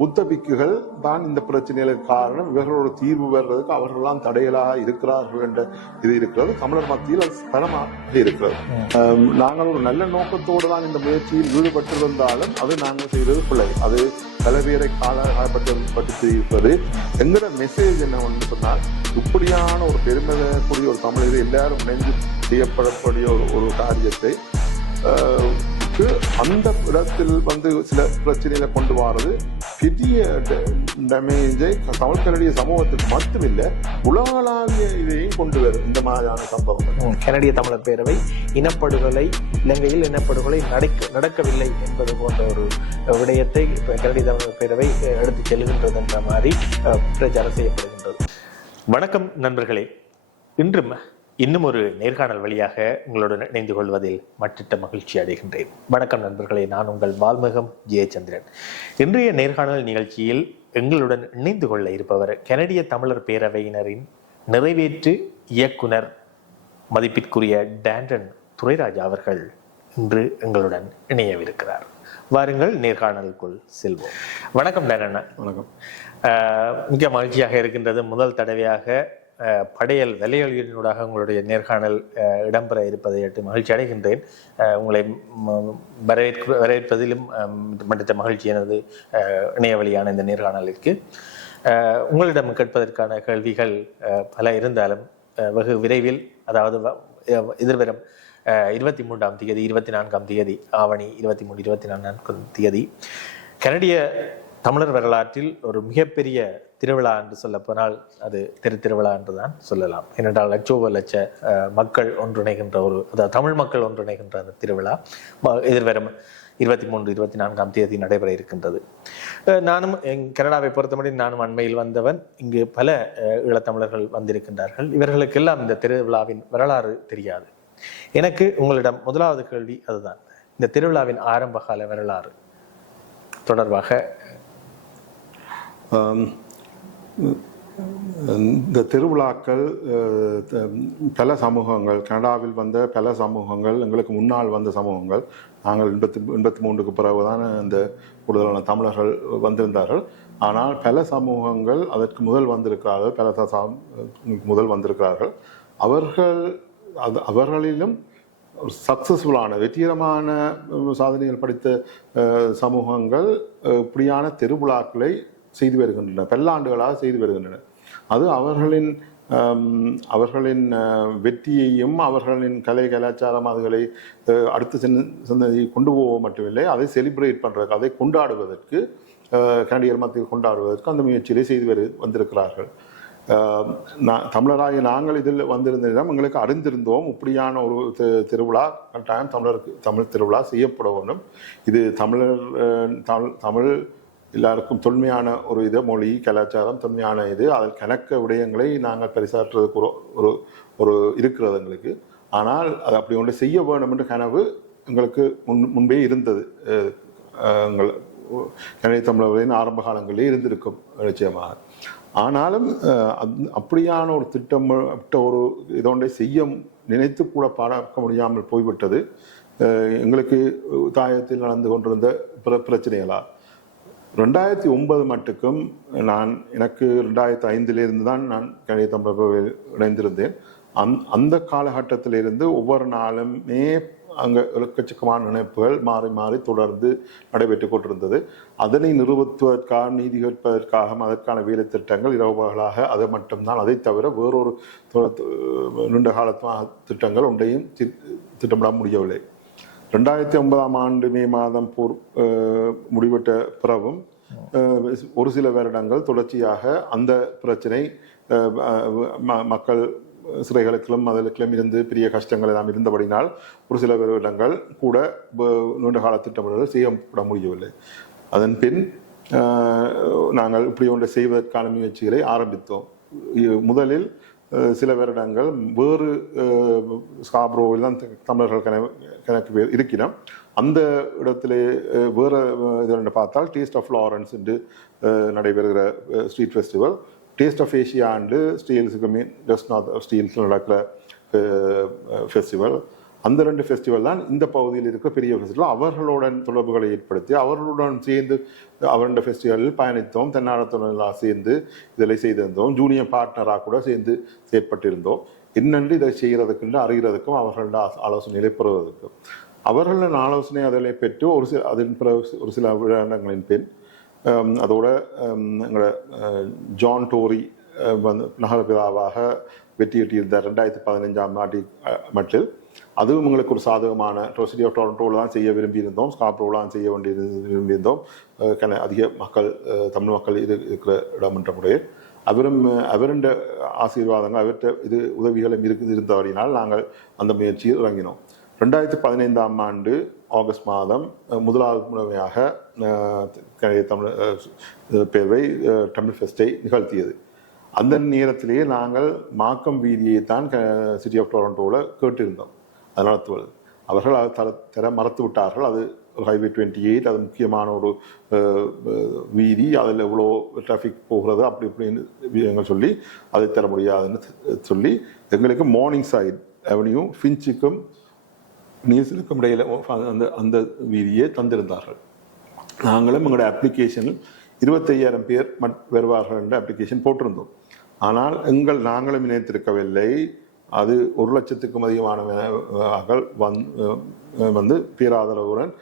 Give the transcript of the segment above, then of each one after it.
புத்த பிக்குகள் தான் இந்த பிரச்சனைகளுக்கு காரணம், இவர்களோட தீர்வு வர்றதுக்கு அவர்களெல்லாம் தடைகளாக இருக்கிறார்கள் என்ற இது இருக்கிறது. தமிழர் மத்தியில் அது பலமாக இருக்கிறது. நாங்கள் ஒரு நல்ல நோக்கத்தோடு தான் இந்த முயற்சியில் ஈடுபட்டிருந்தாலும் அது நாங்கள் செய்வது பிள்ளை. அது பல பேரை காலப்பட்டு இருப்பது. எங்களோட மெசேஜ் என்ன ஒன்று சொன்னால், இப்படியான ஒரு பெருமைக்கூடிய ஒரு தமிழர் எல்லாரும் இணைந்து செய்யப்படக்கூடிய ஒரு காரியத்தை அந்த இடத்தில் சில பிரச்சனைகளை கொண்டு வர்றது பெரிய டேமேஜை தமிழ் கனடிய சமூகத்துக்கு மட்டுமில்லை, உலகளாவிய இதையும் கொண்டு வரும் இந்த மாதிரியான சம்பவம். கனடிய தமிழர் பேரவை இனப்படுகொலை, இலங்கையில் இனப்படுகொலை நடக்கவில்லை என்பது போன்ற ஒரு விடயத்தை கனடிய தமிழர் பேரவை எடுத்துச் செல்கின்றது என்ற மாதிரி பிரச்சாரம் செய்யப்படுகின்றது. வணக்கம் நண்பர்களே, இன்றும் இன்னும் ஒரு நேர்காணல் வழியாக உங்களுடன் இணைந்து கொள்வதில் மட்டிட்ட மகிழ்ச்சி அடைகின்றேன். வணக்கம் நண்பர்களே, நான் உங்கள் வால்மீகம் ஜெயச்சந்திரன். இன்றைய நேர்காணல் நிகழ்ச்சியில் எங்களுடன் இணைந்து கொள்ள இருப்பவர் கனடிய தமிழர் பேரவையினரின் நிறைவேற்று இயக்குனர் மதிப்பிற்குரிய டாண்டன் துரைராஜா அவர்கள் இன்று எங்களுடன் இணையவிருக்கிறார். வாருங்கள் நேர்காணலுக்குள் செல்வோம். வணக்கம் டாண்டன். வணக்கம். மிக மகிழ்ச்சியாக இருக்கின்றது. முதல் தடவையாக படையல் விலையொலியினூடாக உங்களுடைய நேர்காணல் இடம்பெற இருப்பதை எட்டு மகிழ்ச்சி அடைகின்றேன். உங்களை வரவேற்பதிலும் மற்ற மகிழ்ச்சி எனது இணையவழியான இந்த நேர்காணலுக்கு. உங்களிடம் கேட்பதற்கான கேள்விகள் பல இருந்தாலும் வெகு விரைவில், அதாவது எதிர்வரும் 23ஆம் தேதி 24ஆம் தேதி ஆவணி 23 24ஆம் தேதி கனடிய தமிழர் வரலாற்றில் ஒரு மிகப்பெரிய திருவிழா என்று சொல்லப்போனால் அது திருவிழா என்றுதான் சொல்லலாம். ஏனென்றால் லட்ச மக்கள் ஒன்றிணைகின்ற அதாவது தமிழ் மக்கள் ஒன்றிணைகின்ற அந்த திருவிழா எதிர்வரும் 23 24ஆம் தேதி நடைபெற இருக்கின்றது. நானும் கனடாவை பொறுத்தமட்டி நானும் அண்மையில் வந்தவன். இங்கு பல ஈழத்தமிழர்கள் வந்திருக்கின்றார்கள். இவர்களுக்கெல்லாம் இந்த திருவிழாவின் வரலாறு தெரியாது. எனக்கு உங்களிடம் முதலாவது கேள்வி அதுதான். இந்த திருவிழாவின் ஆரம்பகால வரலாறு தொடர்பாக. இந்த திருவிழாக்கள் பல சமூகங்கள், கனடாவில் வந்த பல சமூகங்கள், எங்களுக்கு முன்னால் வந்த சமூகங்கள், நாங்கள் 83க்கு பிறகுதான் இந்த கூடுதலான தமிழர்கள் வந்திருந்தார்கள். ஆனால் பல சமூகங்கள் அதற்கு முதல் வந்திருக்கிறார்கள். அவர்களிலும் சக்சஸ்ஃபுல்லான வெற்றிகரமான சாதனைகள் படித்த சமூகங்கள் இப்படியான திருவிழாக்களை செய்து வருகின்றன, பல்லாண்டுகளாக செய்து வருகின்றன. அது அவர்களின் வெற்றியையும் அவர்களின் கலாச்சாரம் அதுகளை அடுத்த சந்ததியை கொண்டு போக மட்டுமில்லை, அதை செலிப்ரேட் பண்ணுறதுக்கு, அதை கொண்டாடுவதற்கு, கனடியர் மத்தியில் கொண்டாடுவதற்கு அந்த முயற்சியை செய்து வந்திருக்கிறார்கள். தமிழராகிய நாங்கள் இதில் வந்திருந்தோம், எங்களுக்கு அறிந்திருந்தோம் இப்படியான ஒரு திருவிழா கட்டாயம் தமிழ் திருவிழா செய்யப்பட வேண்டும். இது தமிழ் எல்லாருக்கும் தொன்மையான ஒரு மொழி கலாச்சாரம் தொன்மையான அதில் கணக்க விடயங்களை நாங்கள் பரிசாற்றுறதுக்கு ஒரு இருக்கிறது எங்களுக்கு. ஆனால் அது அப்படி ஒன்று செய்ய வேண்டும் என்ற கனவு எங்களுக்கு முன்பே இருந்தது. கனடிய தமிழர்களின் ஆரம்ப காலங்களிலே இருந்திருக்கும் நிச்சயமாக. ஆனாலும் அப்படியான ஒரு திட்டமிட்ட ஒரு இதொன்றை செய்ய நினைத்து கூட பார்க்க முடியாமல் போய்விட்டது. எங்களுக்கு தாயத்தில் நடந்து கொண்டிருந்த பிரச்சனைகளால் 2009 மட்டுக்கும் எனக்கு 2005 தான் நான் கனடிய தமிழர் இணைந்திருந்தேன். அந்த காலகட்டத்திலிருந்து ஒவ்வொரு நாளுமே அங்கே எக்கச்சக்கமான நினைப்புகள் மாறி மாறி தொடர்ந்து நடைபெற்றுக் கொண்டிருந்தது. அதனை நிறுவுவதற்காக, நீதி கேட்பதற்காக அதற்கான வேலை திட்டங்கள் இரவுகளாக அதை மட்டும்தான். அதை தவிர வேறொரு நீண்ட காலத்துவ திட்டங்கள் ஒன்றையும் திட்டமிட முடியவில்லை. 2009ஆம் ஆண்டு மே மாதம் போர் முடிவிட்ட பிறகும் ஒரு சில வருடங்கள் தொடர்ச்சியாக அந்த பிரச்சனை மக்கள் சிறைகளுக்கும் அதிலும் இருந்து பெரிய கஷ்டங்கள் எல்லாம் இருந்தபடினால் ஒரு சில வருடங்கள் கூட நீண்ட கால திட்டமிடல்கள் செய்யப்பட முடியவில்லை. அதன் பின் நாங்கள் இப்படி ஒன்றை செய்வதற்கான முயற்சிகளை ஆரம்பித்தோம். முதலில் சில வருடங்கள் வேறு ஸ்காப்ரோவில் தான் தமிழர்கள் கணக்கு பேர் இருக்கிறோம். அந்த இடத்துல வேறு இது பார்த்தால் டேஸ்ட் ஆஃப் லாரன்ஸ் என்று நடைபெறுகிற street festival, taste of Asia and ஸ்டீல்ஸுக்கு ஜஸ்ட் நாட் ஸ்டீல்ஸில் நடக்கிற ஃபெஸ்டிவல், அந்த 2 ஃபெஸ்டிவல் தான் இந்த பகுதியில் இருக்கிற பெரிய ஃபெஸ்டிவல். அவர்களுடன் தொடர்புகளை ஏற்படுத்தி அவர்களுடன் சேர்ந்து அவருடைய ஃபெஸ்டிவலில் பயணித்தோம். தென்னாடத்துறையாக சேர்ந்து இதில் செய்திருந்தோம். ஜூனியர் பார்ட்னராக கூட சேர்ந்து செயற்பட்டிருந்தோம். என்னென்று இதை செய்கிறதுக்குன்னு அறிகிறதுக்கும் அவர்களோட ஆலோசனைகளை பெறுவதற்கும் அவர்களின் ஆலோசனை அதில் பெற்று அதன் பிறகு ஒரு சில வருடங்களின் பின் அதோட எங்களோட ஜான் டோரி வந்து நகரபிதாவாக வெற்றியிட்டிருந்தார் 2015ஆம் மட்டில். அதுவும் எங்களுக்கு ஒரு சாதகமான சிட்டி ஆஃப் டொரண்டோவில் தான் செய்ய விரும்பியிருந்தோம். ஸ்காப்ரோவில் தான் செய்ய விரும்பியிருந்தோம். அதிக மக்கள் தமிழ் மக்கள் இருக்கிற இடம் என்ற முறையில் அவருடைய ஆசீர்வாதங்கள் அவற்றை உதவிகளும் இருந்தவரினால் நாங்கள் அந்த முயற்சியில் இறங்கினோம். 2015ஆம் ஆண்டு ஆகஸ்ட் மாதம் முதலாவது முறையாக தமிழ் பேர்வை தமிழ் ஃபெஸ்டை நிகழ்த்தியது. அந்த நேரத்திலேயே நாங்கள் மாக்கம் வீதியை தான் சிட்டி ஆஃப் டொரண்டோவில் கேட்டிருந்தோம். அது நடத்துவது அவர்கள் அதை தர மறுத்து விட்டார்கள். அது ஹைவே 28, அது முக்கியமான ஒரு வீதி, அதில் இவ்வளோ டிராஃபிக் போகிறது அப்படி இப்படின்னு சொல்லி அதை தர முடியாதுன்னு சொல்லி எங்களுக்கு மார்னிங் சைட் அவென்யூ ஃபின்ச்சுக்கும் நீசலுக்கும் இடையில் அந்த வீதியை தந்திருந்தார்கள். நாங்களும் எங்களோட அப்ளிகேஷனில் 25,000 பேர் வருவார்கள் என்ற அப்ளிகேஷன் போட்டிருந்தோம். ஆனால் நாங்களும் நினைத்திருக்கவில்லை அது 1,00,000க்கும் அதிகமானவர்கள் வந்து பேராதரவுடன்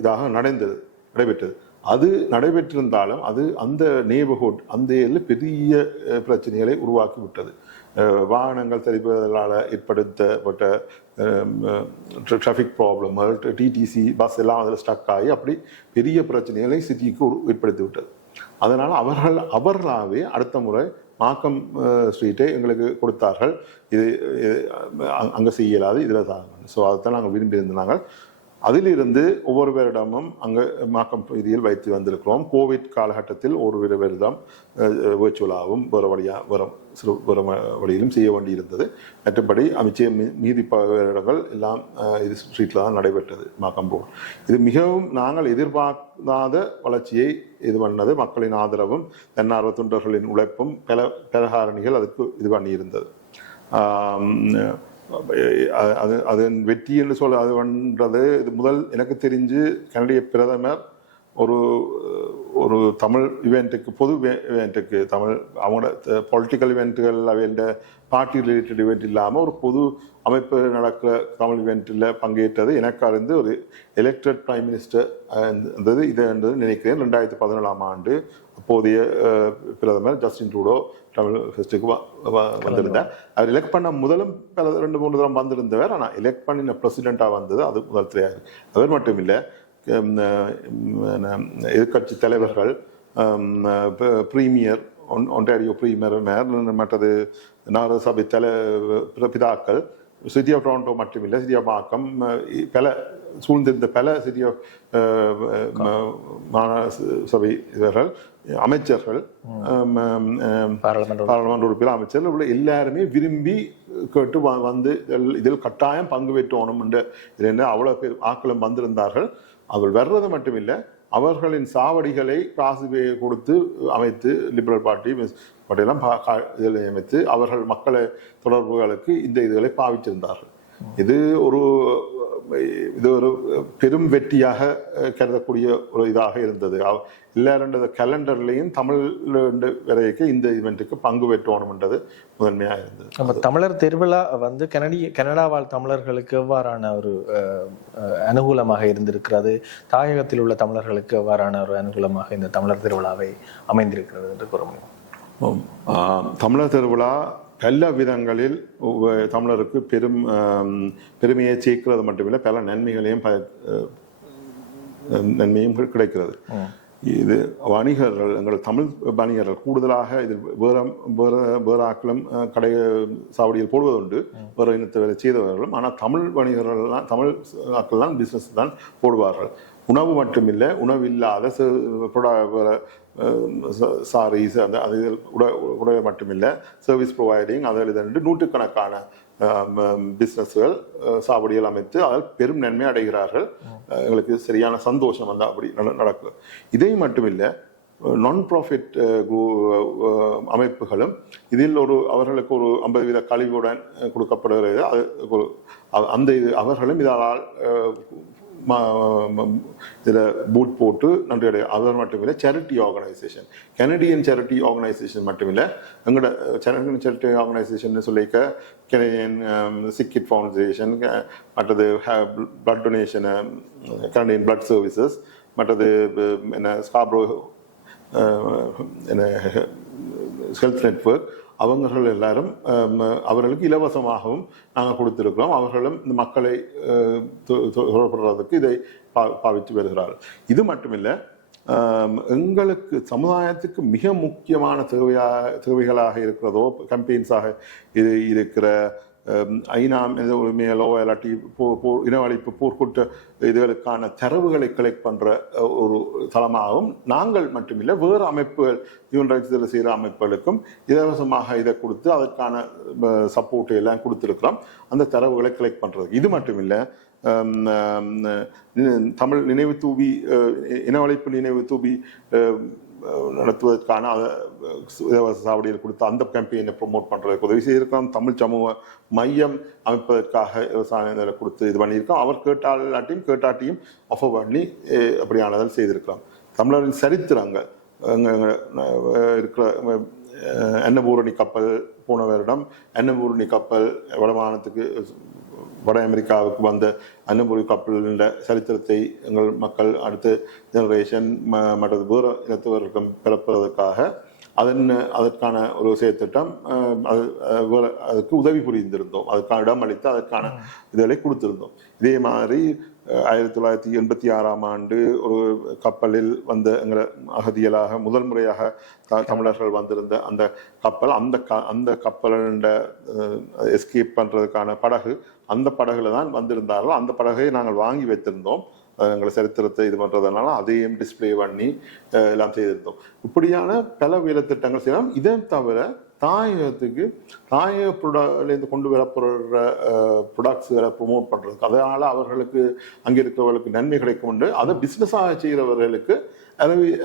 இதாக நடைபெற்றது. அது நடைபெற்றிருந்தாலும் அது அந்த நெய்பர்ஹுட் அந்த ஏரியில் பெரிய பிரச்சனைகளை உருவாக்கி விட்டது. வாகனங்கள் சரிபடுவதால் ஏற்படுத்தப்பட்ட டிராஃபிக் ப்ராப்ளம், டிடிசி பஸ் எல்லாம் அதில் ஸ்டக் ஆகி அப்படி பெரிய பிரச்சனைகளை சிட்டிக்கு ஏற்படுத்தி விட்டது. அதனால் அவர்களாகவே அடுத்த முறை மாக்கம் ஸ்ட்ரீட்டை எங்களுக்கு கொடுத்தார்கள். இது அங்கே செய்யலாது, இதில் தான். ஸோ அதைத்தான் நாங்கள் விரும்பியிருந்தாங்க. அதிலிருந்து ஒவ்வொரு வருடமும் அங்கே மாக்கம் பகுதியில் வைத்து வந்திருக்கிறோம். கோவிட் காலகட்டத்தில் ஒரு வருடம் வேர்ச்சுவலாகவும் வேறு வழியிலும் செய்ய வேண்டியிருந்தது. மற்றபடி மீதி வருடங்கள் எல்லாம் இது ஸ்ட்ரீட்டில் தான் நடைபெற்றது மாக்கம் போல். இது மிகவும் நாங்கள் எதிர்பார்க்காத வளர்ச்சியை இது பண்ணது. மக்களின் ஆதரவும் தன்னார்வ தொண்டர்களின் உழைப்பும் பலகாரணிகள் அதுக்கு இது பண்ணியிருந்தது. அதன் வெற்றி என்று சொல்ல அதுன்றது இது முதல் எனக்கு தெரிஞ்சு கனடிய பிரதமர் ஒரு தமிழ் இவெண்ட்டுக்கு, பொது இவெண்ட்டுக்கு, தமிழ் அவங்களோட பொலிட்டிக்கல் இவெண்ட்டுகள் அவையோட பார்ட்டி ரிலேட்டட் இவெண்ட் இல்லாமல் ஒரு பொது அமைப்பு நடக்கிற தமிழ் இவெண்ட்டில் பங்கேற்றது எனக்கு அறிந்து ஒரு எலெக்டட் பிரைம் மினிஸ்டர் இருந்தது இது என்று நினைக்கிறேன். 2017ஆம் ஆண்டு அப்போதைய பிரதமர் ஜஸ்டின் ட்ரூடோ தமிழ் ஃபெஸ்ட்டுக்கு வந்திருந்தார். அவர் எலெக்ட் பண்ண முதலும் 2-3 தரம் வந்திருந்தவர். ஆனால் எலெக்ட் பண்ணின பிரசிடெண்ட்டாக வந்தது அது முதல் தெரியாது. அவர் மட்டும் இல்லை, எதிர்கட்சி தலைவர்கள், பிரீமியர், ஒன்டாரியோ பிரீமியர், மற்றது நகரசபை பிதாக்கள், சிட்டி ஆஃப் டொரண்டோ மட்டுமில்லை, சிட்டி ஆஃப் மாக்கம், சூழ்ந்திருந்த பல சிட்டி ஆஃப் மாநகர சபை இவர்கள், அமைச்சர்கள், பாராளுமன்ற உறுப்பினர், அமைச்சர்கள் எல்லாருமே விரும்பி கேட்டு வந்து இதில் கட்டாயம் பங்கு பெற்றோணும் என்ற இதில் அவ்வளோ பேர் ஆக்களும் வந்திருந்தார்கள். அவர்கள் வர்றது மட்டுமில்லை, அவர்களின் சாவடிகளை காசு கொடுத்து அமைத்து லிபரல் பார்ட்டி பற்றியெல்லாம் இதில் அமைத்து அவர்கள் மக்களை தொடர்புகளுக்கு இந்த இதுகளை பாவிச்சிருந்தார்கள். இது ஒரு பெரும் வெற்றியாக கருதக்கூடிய ஒரு இதாக இருந்தது. எல்லாரும் கேலண்டர்லையும் தமிழ் வரைக்கும் இந்த ஈவெண்ட்டுக்கு பங்கு பெற்றோணும்ன்றது முதன்மையாக இருந்தது. நம்ம தமிழர் திருவிழா வந்து கனடா வாழ் தமிழர்களுக்கு எவ்வாறான ஒரு அனுகூலமாக இருந்திருக்கிறது, தாயகத்தில் உள்ள தமிழர்களுக்கு எவ்வாறான ஒரு அனுகூலமாக இந்த தமிழர் திருவிழாவை அமைந்திருக்கிறது என்று கூற முடியும்? தமிழர் திருவிழா பல விதங்களில் தமிழருக்கு பெருமையை சேர்க்கிறது மட்டுமில்லை, பல நன்மைகளையும் கிடைக்கிறது. இது வணிகர்கள், எங்கள் தமிழ் வணிகர்கள் கூடுதலாக இது வேறு ஆக்களும் கடை சாவடியில் போடுவதுண்டு, வேறு இனத்தை செய்தவர்களும். ஆனால் தமிழ் வணிகர்கள்லாம், தமிழ் ஆக்கள்லாம் பிஸ்னஸ் தான் போடுவார்கள். உணவு மட்டுமில்லை, உணவு இல்லாத சாரீஸ், அது உடை மட்டுமில்லை, சர்வீஸ் ப்ரொவைடிங், அதில் இதன்று நூற்றுக்கணக்கான பிஸ்னஸ்கள் சாவடிகள் அமைத்து அதில் பெரும் நன்மை அடைகிறார்கள். எங்களுக்கு சரியான சந்தோஷம் வந்து அப்படி நடக்கும். இதே மட்டுமில்லை, நான் ப்ராஃபிட் அமைப்புகளும் இதில் அவர்களுக்கு ஒரு 50% கழிவுடன் கொடுக்கப்படுகிறது. அந்த இது அவர்களும் இதனால் இதில் பூட் போட்டு நன்றி அடைய. அவர் மட்டுமில்லை, charity organisation, Canadian charity organisation மட்டுமில்லை, எங்களோட சேரிட்டி ஆர்கனைசேஷன் சொல்லிக்க கனடியன் சிக்கிட் ஃபவுண்டேஷன், மற்றது blood donation, Canadian blood services, மற்றது என்ன ஸ்காப்ரோ என்ன ஹெல்த் நெட்வொர்க், அவர்கள் எல்லாரும் அவர்களுக்கு இலவசமாகவும் நாங்கள் கொடுத்திருக்கிறோம். அவர்களும் இந்த மக்களை தொடர்புறதுக்கு இதை பாவித்து வருகிறார்கள். இது மட்டுமில்லை, எங்களுக்கு சமுதாயத்துக்கு மிக முக்கியமான தேவைகளாக இருக்கிறதோ கம்பெயின்ஸாக இது இருக்கிற ஐநா மனித உரிமைகளோ இல்லாட்டி இனவழிப்பு போர்க்குற்ற இதுகளுக்கான தரவுகளை கலெக்ட் பண்ணுற ஒரு தளமாகவும் நாங்கள் மட்டுமில்லை வேறு அமைப்புகள் ஹியூமன் ரைட்ஸ் இதில் செய்கிற அமைப்புகளுக்கும் இலவசமாக இதை கொடுத்து அதற்கான சப்போர்ட் எல்லாம் கொடுத்துருக்கிறோம் அந்த தரவுகளை கலெக்ட் பண்ணுறது. இது மட்டுமில்லை, தமிழ் நினைவு தூவி இனவழிப்பு நினைவு தூவி நடத்துவதற்கான இலவச சாவடியில் கொடுத்து அந்த கேம்பெயினை ப்ரொமோட் பண்ணுறதுக்கு உதவி செய்திருக்கிறோம். தமிழ் சமூக மையம் அமைப்பதற்காக விவசாய கொடுத்து இது பண்ணியிருக்கோம். அவர் கேட்டாட்டியும் ஆஃபர் பண்ணி அப்படியானதில் செய்திருக்கிறோம். தமிழரின் சரித்திரங்கள் இருக்கிற அன்னபூரணி கப்பல், போன வருடம் அன்னபூரணி கப்பல் வடமாகாணத்துக்கு வட அமெரிக்காவுக்கு வந்த அன்னபூரணி கப்பலின் சரித்திரத்தை எங்கள் மக்கள் அடுத்த ஜெனரேஷன் மற்றது வேறு இனத்தவர்களுக்கும் பிறப்பதற்காக அதற்கான ஒரு செயற்திட்டம் அதுக்கு உதவி புரிந்திருந்தோம். அதுக்கான இடம் அளித்து அதற்கான இதழை கொடுத்திருந்தோம். இதே மாதிரி 1986ஆம் ஆண்டு ஒரு கப்பலில் வந்த எங்களை அகதிகளாக முதல் முறையாக தமிழர்கள் வந்திருந்த அந்த கப்பல், அந்த கப்பலின் எஸ்கேப் பண்றதுக்கான படகு, அந்த படகுல தான் வந்திருந்தார்கள். அந்த படகை நாங்கள் வாங்கி வைத்திருந்தோம். எங்களை சரித்திரத்தை இது பண்றதுனால அதையும் டிஸ்பிளே பண்ணி எல்லாம் செய்திருந்தோம். இப்படியான பல வேலை திட்டங்கள் செய்யலாம். இதை தவிர தாயகத்துக்கு தாயகலேருந்து கொண்டு வரப்படுற ப்ராடக்ட்ஸுகளை ப்ரொமோட் பண்ணுறதுக்கு, அதனால் அவர்களுக்கு அங்கே இருக்கிறவர்களுக்கு நன்மை கிடைக்கும் உண்டு. அதை பிஸ்னஸாக செய்கிறவர்களுக்கு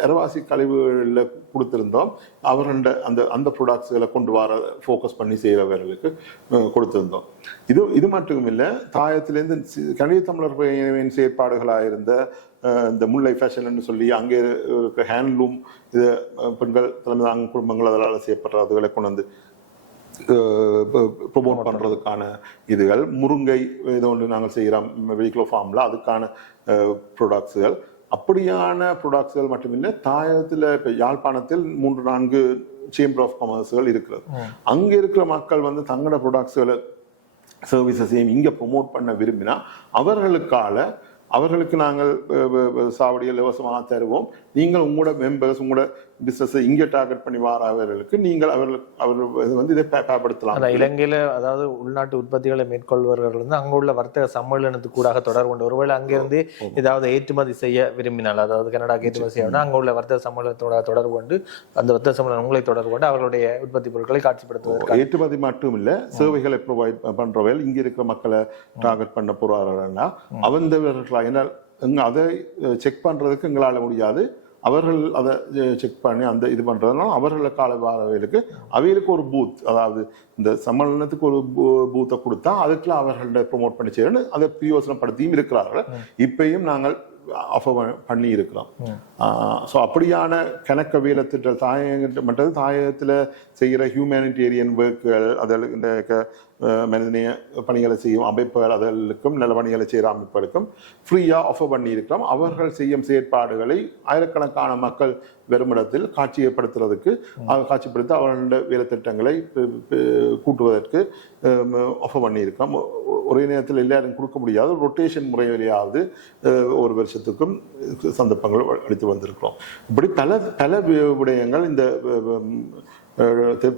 அரவாசி கழிவுகளில் கொடுத்திருந்தோம். அவர்கள அந்த ப்ராடக்ட்ஸுகளை கொண்டு வர ஃபோக்கஸ் பண்ணி செய்கிறவர்களுக்கு கொடுத்திருந்தோம். இது மட்டும் இல்லை, தாயத்திலேருந்து கனடிய தமிழர்களின் செயற்பாடுகளாக இருந்த இந்த முல்லை ஃபேஷன் சொல்லி அங்கே இருக்கிற ஹேண்ட்லூம், இது பெண்கள் தலைமைதாங்க குடும்பங்கள் அதனால் செய்யப்படுற அதுகளை கொண்டு வந்து ப்ரொமோட் பண்ணுறதுக்கான இதுகள், முருங்கை இது ஒன்று நாங்கள் செய்கிறோம் வெஹிக்கிளோ ஃபார்மில், அதுக்கான ப்ராடக்ட்ஸுகள், அப்படியான ப்ராடக்ட்ஸுகள் மட்டுமில்லை. தாயத்தில் இப்போ யாழ்ப்பாணத்தில் 3-4 சேம்பர் ஆஃப் காமர்ஸ்கள் இருக்கிறது. அங்கே இருக்கிற மக்கள் வந்து தங்களோட ப்ராடக்ட்ஸுகளை சர்வீசஸையும் இங்கே ப்ரொமோட் பண்ண விரும்பினா அவர்களுக்கு நாங்கள் சாவடியில் இலவசமாக தருவோம். நீங்கள் உங்களோட மெம்பர்ஸ் உங்களோட பிசினஸை இங்கே டார்கெட் பண்ணி வாரவர்களுக்கு நீங்கள் அவர்கள் வந்து இதை பயன்படுத்தலாம். இலங்கையில அதாவது உள்நாட்டு உற்பத்திகளை மேற்கொள்வர்கள் வந்து அங்க உள்ள வர்த்தக சம்மேளனத்துக்கு கூட தொடர்பு கொண்டு ஒருவேளை அங்கிருந்து ஏதாவது ஏற்றுமதி செய்ய விரும்பினால், அதாவது கனடாக்கு ஏற்றுமதி செய்யணும், அங்க உள்ள வர்த்தக சம்மேளனத்தோட தொடர்பு கொண்டு அந்த வர்த்தக சம்மேளனம் உங்களை தொடர்பு கொண்டு அவர்களுடைய உற்பத்தி பொருட்களை காட்சிப்படுத்துவது. ஏற்றுமதி மட்டும் இல்லை, சேவைகளை ப்ரொவைட் பண்றவர்கள் இங்க இருக்கிற மக்களை டார்கெட் பண்ண போறாங்கன்னா அவந்தவர்களா, ஏன்னா அதை செக் பண்றதுக்கு எங்களால் முடியாது. அவர்கள் அதை செக் பண்ணி அந்த இது பண்றதுனால அவர்களுக்கான அவைகளுக்கு ஒரு பூத், அதாவது இந்த சம்மேளனத்துக்கு ஒரு பூத்தை கொடுத்தா அதுக்குள்ள அவர்கள ப்ரொமோட் பண்ணி செய்யணும். அதை பிரயோசனப்படுத்தியும் இருக்கிறார்கள். இப்பயும் நாங்கள் ஆஃபர் பண்ணி இருக்கிறோம். ஸோ அப்படியான கணக்க வேலைத்திட்டல் மற்றது தாயகத்தில் செய்கிற ஹியூமனிடேரியன் ஒர்க்குகள், அதில் இந்த மனிதனைய பணிகளை செய்யும் அமைப்புகள், அதற்கும் நல்ல பணிகளை செய்கிற அமைப்புகளுக்கும் ஃப்ரீயாக ஆஃபர் பண்ணி இருக்கிறோம். அவர்கள் செய்யும் செயற்பாடுகளை ஆயிரக்கணக்கான மக்கள் வெறுமிடத்தில் காட்சிப்படுத்துறதுக்கு காட்சிப்படுத்தி அவர்களுடைய வேலைத்திட்டங்களை கூட்டுவதற்கு ஆஃபர் பண்ணியிருக்கோம். ஒரே நேரத்தில் எல்லாரும் கொடுக்க முடியாது, ரொட்டேஷன் முறையிலேயாவது ஒரு வருஷத்துக்கும் சந்தர்ப்பங்கள் அளித்து வந்திருக்கிறோம். இப்படி பல விடயங்கள் இந்த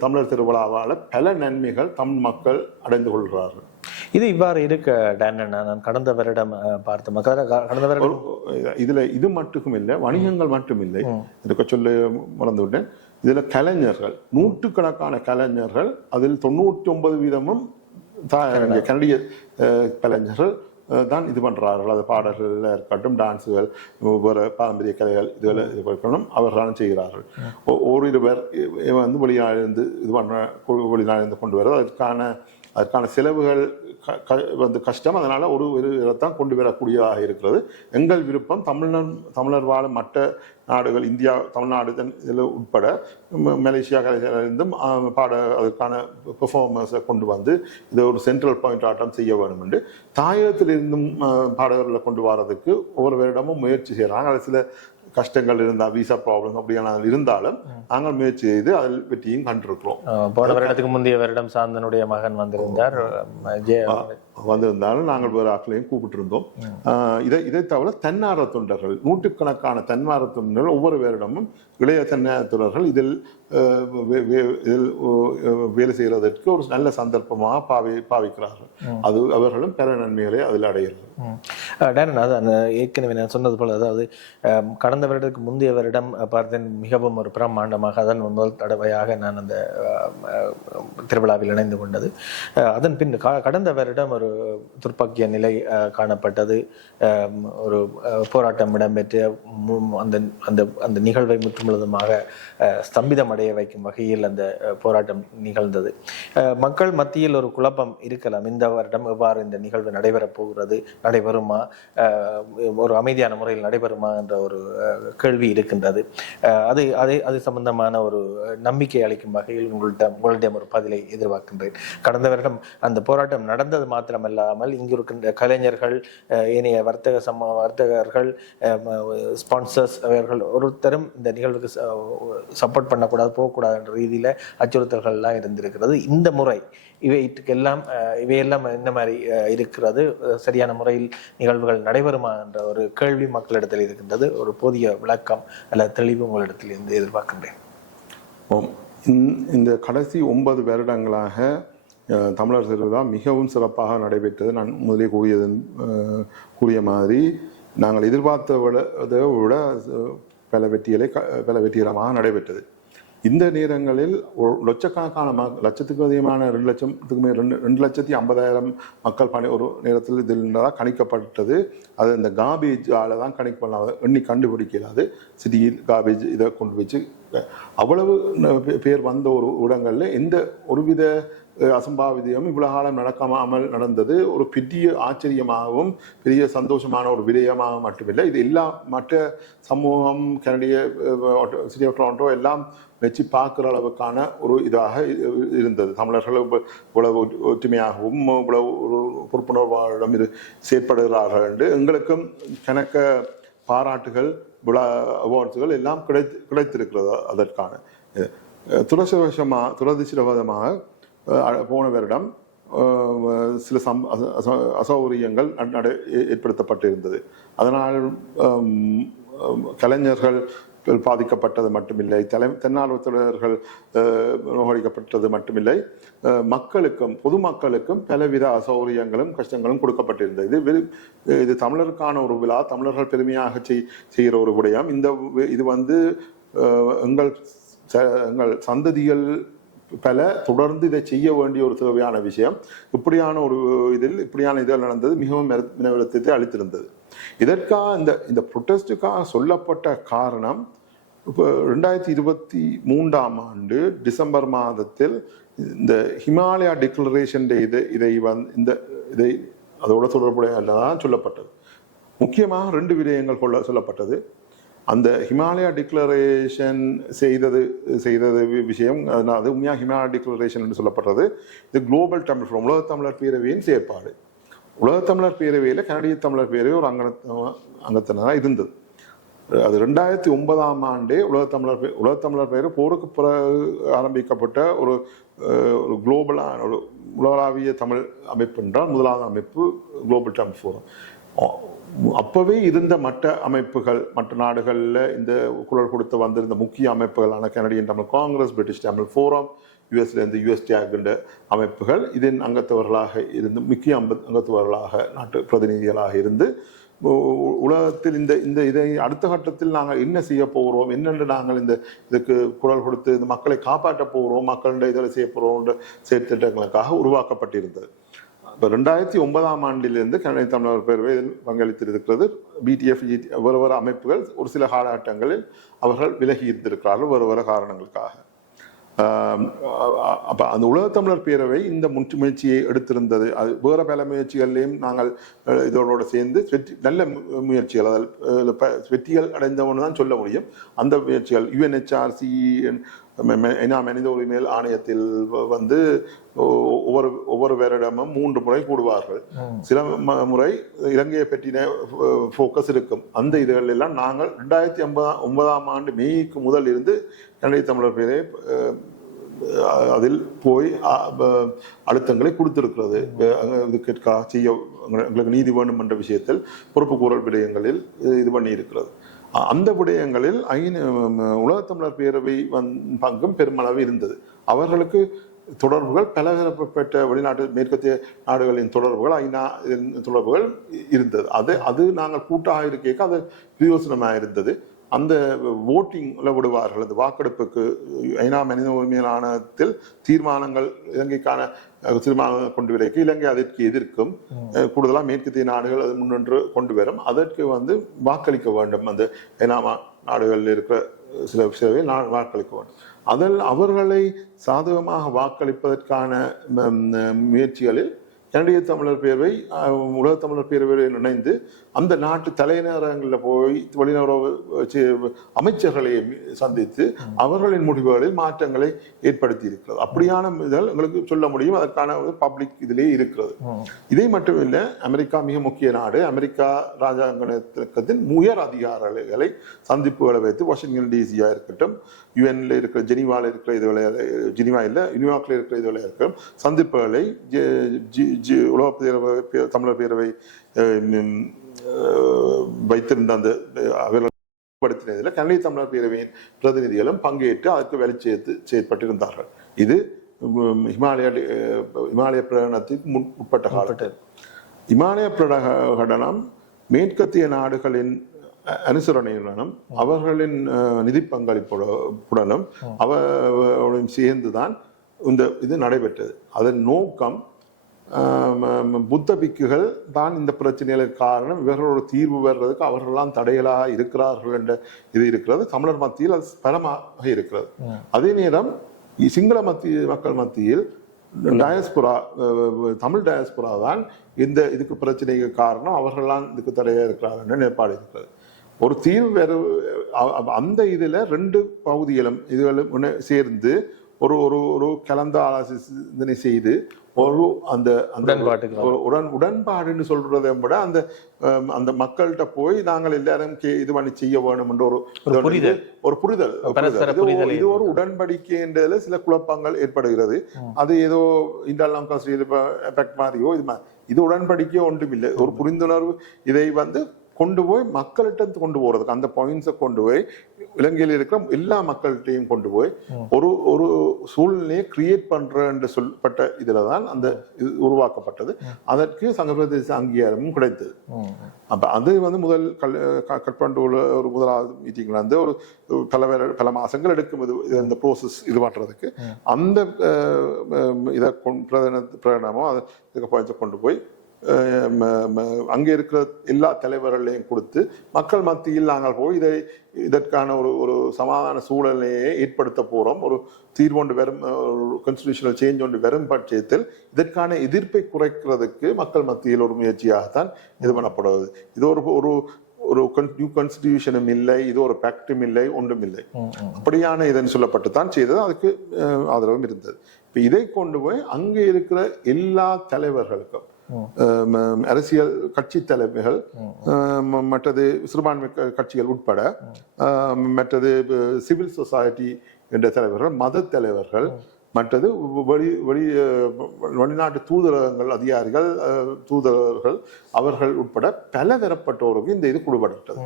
தமிழர் திருவிழாவால் பல நன்மைகள் தமிழ் மக்கள் அடைந்து கொள்கிறார்கள். இது இவ்வாறு இருக்க நான் கடந்த வருடம் பார்த்த மக்கள் கடந்த வருடம் இதுல இது மட்டும் இல்லை, வணிகங்கள் மட்டும் இல்லை, இதுக்கு சொல்ல மறந்து விட்டேன். இதுல கலைஞர்கள், நூற்றுக்கணக்கான கலைஞர்கள், அதில் 99% கனடிய கலைஞர்கள் தான் இது பண்ணுறார்கள். அது பாடல்கள் இருக்கட்டும், டான்ஸுகள், வேறு பாரம்பரிய கலைகள் இதுகளை இது பண்ணணும் அவர்களாலும் செய்கிறார்கள். ஓரிருவர் வந்து வெளிநாட்டிலிருந்து இது பண்ண வெளிநாட்டிலிருந்து கொண்டு வர அதற்கான செலவுகள் வந்து கஷ்டம். அதனால் ஒரு தான் கொண்டு வரக்கூடியதாக இருக்கிறது. எங்கள் விருப்பம் தமிழர் வாழும் மற்ற நாடுகள், இந்தியா, தமிழ்நாடு இதில் உட்பட மலேசியா கலைஞர்களிருந்தும் அதற்கான பெர்ஃபார்மன்ஸை கொண்டு வந்து இதை ஒரு சென்ட்ரல் பாயிண்ட் ஆட்டம் செய்ய வேண்டும் என்று தாயகத்திலிருந்தும் பாடகர்களை கொண்டு வரதுக்கு ஒவ்வொரு வருடமும் முயற்சி செய்கிறாங்க. அது சில கஷ்டங்கள் இருந்தால், விசா ப்ராப்ளம் அப்படியான இருந்தாலும் நாங்கள் முயற்சி செய்து அதில் வெற்றியும் கண்டிருக்கிறோம். போன வருடத்துக்கு முந்தைய வருடம் சாந்தனுடைய மகன் வந்திருந்தாலும் நாங்கள் வேறு ஆட்களையும் கூப்பிட்டிருந்தோம். இதை தவிர தன்னார்வ தொண்டர்கள், நூற்றுக்கணக்கான தன்னார்வ தொண்டர்கள் ஒவ்வொரு வருடமும் இளைய தன்னார்வ தொண்டர்கள் இதில் வேலை செய்வதற்கு ஒரு நல்ல சந்தர்ப்பமாக பாவிக்கிறார்கள். அது அவர்களும் பெற நன்மைகளை அதில் அடைகிறார்கள். டேரன், அது அந்த ஏற்கனவே நான் சொன்னது போல, அதாவது கடந்த வருடத்துக்கு முந்தைய வருடம் பார்த்தேன் மிகவும் ஒரு பிரம்மாண்டமாக அதன் முதல் தடவையாக நான் அந்த திருவிழாவில் இணைந்து கொண்டது. அதன் பின் கடந்த வருடம் ஒரு துர்ப்பாக்கிய நிலை காணப்பட்டது. ஒரு போராட்டம் இடம்பெற்று அந்த நிகழ்வை முற்றுமுழுதுமாக ஸ்தம்பிதம் அடைய வைக்கும் வகையில் அந்த போராட்டம் நிகழ்ந்தது. மக்கள் மத்தியில் ஒரு குழப்பம் இருக்கலாம், இந்த வருடம் எவ்வாறு இந்த நிகழ்வு நடைபெறப் போகிறது, நடைபெறுமா, ஒரு அமைதியான முறையில் நடைபெறுமா என்ற ஒரு கேள்வி இருக்கின்றது. அது சம்பந்தமான ஒரு நம்பிக்கை அளிக்கும் வகையில் உங்களிடம் ஒரு பதிலை எதிர்பார்க்கின்றேன். கடந்த வருடம் அந்த போராட்டம் நடந்தது மாத்திரமல்லாமல் இங்கு இருக்கின்ற கலைஞர்கள், ஏனைய வர்த்தகர்கள், ஸ்பான்சர்ஸ் அவர்கள் ஒருத்தரும் இந்த நிகழ்வுக்கு சப்போர்ட் பண்ணக்கூடாது, போகக்கூடாது என்ற ரீதியில அச்சுறுத்தல்கள்லாம் இருந்திருக்கிறது. இந்த முறை இவையெல்லாம் என்ன மாதிரி இருக்கிறது, சரியான முறையில் நிகழ்வுகள் நடைபெறுமா என்ற ஒரு கேள்வி மக்களிடத்தில் இருக்கின்றது. ஒரு போதிய விளக்கம் அல்ல தெளிவு உங்களிடத்தில் இருந்து எதிர்பார்க்கின்றேன். இந்த கடைசி 9 வருடங்களாக தமிழர் திருவிழா மிகவும் சிறப்பாக நடைபெற்றது. நான் முதலே கூறிய மாதிரி நாங்கள் எதிர்பார்த்ததை விட பல வெற்றிகரமாக நடைபெற்றது. இந்த நேரங்களில் லட்சத்துக்கு அதிகமான 2,50,000 மக்கள் ஒரு நேரத்தில் இதில் கணிக்கப்பட்டது. அது இந்த காபேஜால தான் கணிக்கப்படலாம், எண்ணி கண்டுபிடிக்கலாது. சிட்டியில் காபேஜ் இதை கொண்டு வச்சு அவ்வளவு பேர் வந்த ஒரு இடங்களில் எந்த ஒருவித அசம்பாவிதமும் இவ்வளவு காலம் நடக்காமல் நடந்தது ஒரு பெரிய ஆச்சரியமாகவும் பெரிய சந்தோஷமான ஒரு விடயமாக மட்டுமில்லை. இது எல்லா மற்ற சமூகம், கனடிய சிட்டி ஆஃப் டொரண்டோ எல்லாம் வச்சு பார்க்குற அளவுக்கான ஒரு இதாக இருந்தது. தமிழர்கள் இவ்வளவு ஒற்றுமையாகவும் இவ்வளவு ஒரு பொறுப்புணர்வாளரிடம் செயற்படுகிறார்கள் என்று எங்களுக்கும் கணக்க பாராட்டுகள், அவார்ட்ஸுகள் எல்லாம் கிடைத்திருக்கிறது. அதற்கான துரதிர்ஷ்டவசமாக போன வருடம் சில அசௌகரியங்கள் ஏற்படுத்தப்பட்டிருந்தது. அதனால் கலைஞர்கள் பாதிக்கப்பட்டது மட்டுமில்லை, தன்னார்வலர்கள் நோகடிக்கப்பட்டது மட்டுமில்லை, பொதுமக்களுக்கும் பலவித அசௌகரியங்களும் கஷ்டங்களும் கொடுக்கப்பட்டிருந்தது. இது தமிழருக்கான ஒரு விழா, தமிழர்கள் பெருமையாக செய்கிற ஒரு விடயம். இது வந்து எங்கள் சந்ததிகள் பல தொடர்ந்து இதை செய்ய வேண்டிய ஒரு தேவையான விஷயம். இப்படியான இதில் நடந்தது மிகவும் மினவருத்தத்தை அளித்திருந்தது. இதற்காக இந்த ப்ரொட்டஸ்டுக்காக சொல்லப்பட்ட காரணம், இப்போ 2023ஆம் ஆண்டு டிசம்பர் மாதத்தில் இந்த ஹிமாலயா டிக்ளரேஷன் இதை அதோட தொடர்புடையதான் சொல்லப்பட்டது. முக்கியமாக 2 விடயங்கள் சொல்லப்பட்டது. அந்த ஹிமாலயா டிக்ளரேஷன் செய்தது விஷயம், அது உண்மையாக ஹிமாலயா டிக்ளரேஷன் என்று சொல்லப்பட்டது. இது குளோபல் தமிழ் ஃபோரம், உலக தமிழர் பேரவையின் செயற்பாடு. உலக தமிழர் பேரவையில் கனடிய தமிழர் பேரவை ஒரு அங்கத்தினராக இருந்தது. அது 2009ஆம் ஆண்டே உலக தமிழர் பேரவை போருக்கு பிறகு ஆரம்பிக்கப்பட்ட ஒரு குளோபலான ஒரு உலகளாவிய தமிழ் அமைப்பு என்றால் முதலாவது அமைப்பு குளோபல் தமிழ் ஃபோரம். அப்பவே இருந்த மற்ற அமைப்புகள், மற்ற நாடுகளில் இந்த குரல் கொடுத்து வந்திருந்த முக்கிய அமைப்புகளான Canadian Tamil Congress, British Tamil Forum, யுஎஸ்ல இருந்து யுஎஸ்டிஆக் என்ற அமைப்புகள் இதன் அங்கத்தவர்களாக இருந்து, முக்கிய அங்கத்தவர்களாக, நாட்டு பிரதிநிதிகளாக இருந்து உலகத்தில் இதை அடுத்த கட்டத்தில் நாங்கள் என்ன செய்ய போகிறோம், என்னென்று நாங்கள் இதுக்கு குரல் கொடுத்து இந்த மக்களை காப்பாற்ற போகிறோம், மக்களிட இதில் செய்ய போகிறோம் செயற்திட்டங்களுக்காக உருவாக்கப்பட்டிருந்தது. இப்போ 2009ஆம் ஆண்டிலிருந்து கனடிய தமிழர் பேரவை இதில் பங்களித்திருக்கிறது. பிடிஎஃப் வேறு அமைப்புகள் ஒரு சில காலகட்டங்களில் அவர்கள் விலகி இருந்திருக்கிறார்கள் வேறு காரணங்களுக்காக. அப்போ அந்த உலகத்தமிழர் பேரவை இந்த முயற்சியை எடுத்திருந்தது. அது வேறு பல முயற்சிகள்லையும் நாங்கள் இதோட சேர்ந்து நல்ல முயற்சிகள், அதில் வெற்றிகள் அடைந்தவன்னு தான் சொல்ல முடியும். அந்த முயற்சிகள் UNHRC மனித உரிமைகள் ஆணையத்தில் வந்து ஒவ்வொரு வருடமும் 3 முறை கூடுவார்கள். சில முறை இலங்கையை பற்றின ஃபோக்கஸ் இருக்கும். அந்த இதுகள் எல்லாம் நாங்கள் 2009ஆம் ஆண்டு மேய்க்கு முதல் இருந்து கனடிய தமிழர் பேரை அதில் போய் அழுத்தங்களை கொடுத்திருக்கிறது. இதுக்காக செய்ய எங்களுக்கு நீதி வேண்டும் என்ற விஷயத்தில் பொறுப்பு கூறல் விடயங்களில் இது பண்ணி இருக்கிறது. அந்த விடயங்களில் உலகத்தமிழர் பேரவை பங்கும் பெருமளவு இருந்தது. அவர்களுக்கு தொடர்புகள் பலதரப்பட்ட வெளிநாட்டு மேற்கத்திய நாடுகளின் தொடர்புகள், ஐநா தொடர்புகள் இருந்தது. அது நாங்கள் கூட்டாக இருக்க அது பிரயோசனமாக இருந்தது. அந்த ஓட்டிங்ல விடுவார்கள், அந்த வாக்கெடுப்புக்கு ஐநா மனித உரிமைகள் ஆணையத்தில் தீர்மானங்கள் இலங்கைக்கான தீர்மானங்கள் கொண்டு வரைக்கும் இலங்கை அதற்கு எதிர்க்கும். கூடுதலாக மேற்கத்திய நாடுகள் அது முன்னின்று கொண்டு வரும். அதற்கு வந்து வாக்களிக்க வேண்டும். அந்த ஐநா நாடுகளில் இருக்கிற சிலவை வாக்களிக்க வேண்டும். அதில் அவர்களை சாதகமாக வாக்களிப்பதற்கான முயற்சிகளில் கனடிய தமிழர் பேரவை உலகத்தமிழர் பேரவையில் இணைந்து அந்த நாட்டு தலைநகரங்களில் போய் வெளியுறவு அமைச்சர்களை சந்தித்து அவர்களின் முடிவுகளில் மாற்றங்களை ஏற்படுத்தி இருக்கிறது. அப்படியான இதில் எங்களுக்கு சொல்ல முடியும். அதற்கான பப்ளிக் இதிலே இருக்கிறது. இதை மட்டுமில்லை, அமெரிக்கா மிக முக்கிய நாடு. அமெரிக்கா ராஜாங்கத்தின் உயர் அதிகாரிகளை சந்திப்புகளை வைத்து வாஷிங்டன் டிசியா இருக்கட்டும், யுஎன்ல இருக்கிற ஜெனீவாவில் இருக்கிற இதுகளை, ஜெனீவா இல்லை நியூயார்க்ல இருக்கிற இதுகளை இருக்கட்டும் சந்திப்புகளை உலக தமிழர் பேரவை வைத்திருந்த அந்த அவர்கள் கனடிய தமிழர் பேரவையின் பிரதிநிதிகளும் பங்கேற்று அதற்கு வேலை செயற்பட்டிருந்தார்கள். இது இமாலய பிரகடனத்துக்கு உட்பட்ட காலத்தில். இமாலய பிரகடனம் மேற்கத்திய நாடுகளின் அனுசரணையுடனும் அவர்களின் நிதி பங்களிப்புடனும் அவர்களுடன் சேர்ந்துதான் இது நடைபெற்றது. அதன் நோக்கம் புத்த பிக்குகள் தான் இந்த பிரச்சனைகளுக்கு காரணம், இவர்களோட தீர்வு வர்றதுக்கு அவர்களெல்லாம் தடைகளாக இருக்கிறார்கள் என்ற இது இருக்கிறது. தமிழர் மத்தியில் அது பலமாக இருக்கிறது. அதே நேரம் சிங்கள மக்கள் மத்தியில் டயஸ்புரா, தமிழ் டயஸ்புரா தான் இந்த இதுக்கு பிரச்சனைக்கு காரணம், அவர்கள்லாம் இதுக்கு தடையாக இருக்கிறார்கள் என்ற நிலைப்பாடு இருக்கிறது. ஒரு தீர்வு வேறு அந்த இதுல 2 பகுதிகளும் இதுகளும் சேர்ந்து ஒரு ஒரு கலந்து ஆலோசனை செய்து ஒரு அந்த உடன்பாடுன்னு சொல்றதை விட அந்த மக்கள்கிட்ட போய் நாங்கள் எல்லாரும் இது பண்ணி செய்ய வேணும் என்ற ஒரு புரிதல். இது ஒரு உடன்படிக்கைன்றதுல சில குழப்பங்கள் ஏற்படுகிறது. அது ஏதோ இன்டர்லாம் எஃபெக்ட் மாதிரியோ இது உடன்படிக்கையோ ஒன்றும் இல்லை. ஒரு புரிந்துணர்வு இதை வந்து கொண்டு போய் மக்கள்கிட்ட கொண்டு போறதுக்கு, அந்த பாயிண்ட்ஸை கொண்டு போய் இலங்கையில் இருக்கிற எல்லா மக்கள்கிட்டையும் கொண்டு போய் ஒரு சூழ்நிலையை கிரியேட் பண்ற என்று சொல்லப்பட்ட இதுலதான் அந்த உருவாக்கப்பட்டது. அதற்கு சங்கப்பிரதேச அங்கீகாரமும் கிடைத்தது. அப்ப அது வந்து முதல் கட்பாண்டுல ஒரு முதலாவது மீட்டிங்ல வந்து ஒரு பல மாசங்கள் எடுக்கும் இந்த ப்ரோசஸ் இது பண்றதுக்கு. அந்த இதை பிரகடனமோ அதை கொண்டு போய் அங்கே இருக்கிற எல்லா தலைவர்களையும் கொடுத்து மக்கள் மத்தியில் நாங்கள் போய் இதற்கான ஒரு சமாதான சூழலையே ஏற்படுத்த போறோம், ஒரு தீர்வு ஒன்று வரும், கான்ஸ்டிடியூஷனல் சேஞ்ச் ஒன்று வரும் பட்சத்தில் இதற்கான எதிர்ப்பை குறைக்கிறதுக்கு மக்கள் மத்தியில் ஒரு முயற்சியாகத்தான் இது பண்ணப்படுவது. இது ஒரு நியூ கான்ஸ்டிடியூஷனும் இல்லை, இது ஒரு பேக்டும் இல்லை, ஒன்றும் இல்லை. அப்படியான இதன் சொல்லப்பட்டு தான் செய்தது. அதுக்கு ஆதரவும் இருந்தது. இப்ப இதை கொண்டு போய் அங்கே இருக்கிற எல்லா தலைவர்களுக்கும், அரசியல் கட்சி தலைமைகள், மற்றது சிறுபான்மை கட்சிகள் உட்பட, மற்றது சிவில் சொசைட்டி என்ற தலைவர்கள், மத தலைவர்கள், மற்றது வெளிநாட்டு தூதரகங்கள் அதிகாரிகள், தூதரர்கள், அவர்கள் உட்பட பல தரப்பட்டோருக்கு இந்த இது கொடுக்கப்பட்டது.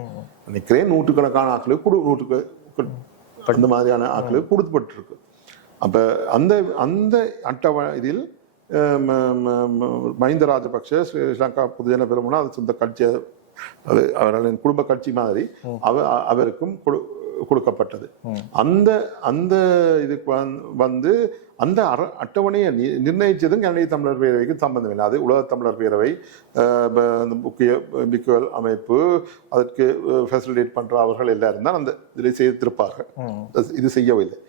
நினைக்கிறேன் நூற்றுக்கணக்கான ஆட்களுக்கு அந்த மாதிரியான ஆட்களுக்கு கொடுக்கப்பட்டிருக்கு. அப்ப அந்த அட்டவணை இதில் மஹிந்த ராஜபக்ஷ ஸ்ரீலங்கா பொதுஜன பெரமுன அது சொந்த கட்சி, அது அவர்களின் குடும்ப கட்சி மாதிரி அவருக்கும் கொடுக்கப்பட்டது. அந்த அந்த இதுக்கு வந்து அந்த அட்டவணையை நிர்ணயிச்சதும் கனடிய தமிழர் பேரவைக்கு சம்பந்தம் இல்லை. அது உலக தமிழர் பேரவை முக்கிய பிக்குவல் அமைப்பு அதற்கு ஃபெசிலிட்டேட் பண்ற அவர்கள் எல்லாரும் தான் அந்த இதில் செய்திருப்பார்கள். இது செய்யவில்லை.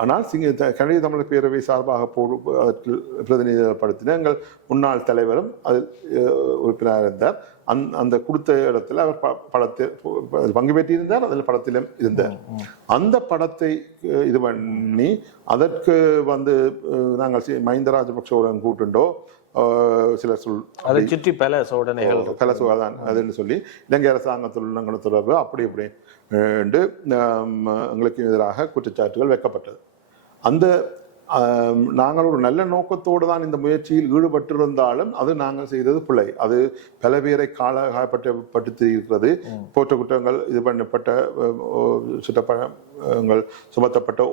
ஆனால் கனடிய தமிழர் பேரவை சார்பாக அதற்கு பிரதிநிதிப்படுத்தின எங்கள் முன்னாள் தலைவரும் அதில் உறுப்பினராக இருந்தார். அந்த கொடுத்த இடத்துல அவர் படத்தை பங்கு பெற்றிருந்தார். அதில் படத்திலும் இருந்தார். அந்த படத்தை இது பண்ணி அதற்கு வந்து நாங்கள் மஹிந்த ராஜபக்சவுடன் கூட்டுண்டோ சிலர் அதை சுற்றி பல சோதனைகள் தான் அதுன்னு சொல்லி இலங்கை அரசாங்கத்துடன் தொடர்பு அப்படி இப்படி எங்களுக்கு எதிராக குற்றச்சாட்டுகள் வைக்கப்பட்டது. அந்த நாங்கள் ஒரு நல்ல நோக்கத்தோடு தான் இந்த முயற்சியில் ஈடுபட்டிருந்தாலும் அது நாங்கள் செய்தது பிழை. அது பல பேரை காலப்படுத்தி இருக்கிறது. போற்ற குற்றங்கள் இது பண்ணப்பட்ட சுற்றப்பங்கள் சுமத்தப்பட்ட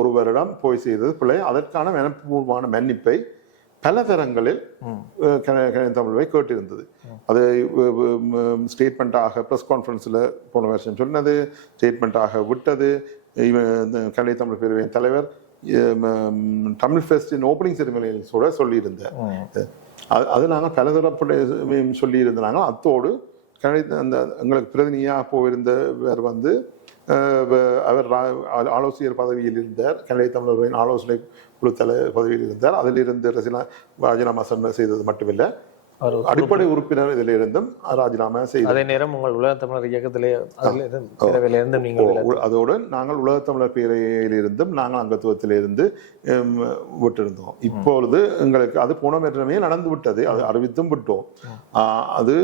ஒருவரிடம் போய் செய்தது பிழை. அதற்கான மனப்பூர்வமான மன்னிப்பை பல தரங்களில் தமிழ்வை கேட்டிருந்தது. அது ஸ்டேட்மெண்ட்டாக ப்ரெஸ் கான்ஃபரன்ஸில் போன வருஷம் சொன்னது, ஸ்டேட்மெண்ட்டாக விட்டது. கனடிய தமிழ் பேரவையின் தலைவர் தமிழ் ஃபெஸ்டின் ஓப்பனிங் செரிமனியில் கூட சொல்லியிருந்தார். அது நாங்கள் பல தரப்பட சொல்லியிருந்தாங்க. அத்தோடு அந்த எங்களுக்கு பிரதிநிதியாக போயிருந்தவர் வந்து அவர் ஆலோசகர் பதவியில் இருந்தார். கனடிய தமிழர்களின் ஆலோசனை குழு பதவியில் இருந்தார். அதில் இருந்து ராஜினாமா செய்தது மட்டுமில்லை, அடிப்படை உறுப்பினர் இதில் இருந்தும் ராஜினாமா செய்தார். அதே நேரம் உங்கள் உலக தமிழர் இயக்கத்திலே அதோடு நாங்கள் உலக தமிழர் பேரவையிலிருந்தும் நாங்கள் அங்கத்துவத்திலிருந்து விட்டிருந்தோம். இப்பொழுது எங்களுக்கு அது போன மேற்றமே நடந்து விட்டது. அது அறிவித்தும் விட்டோம். அது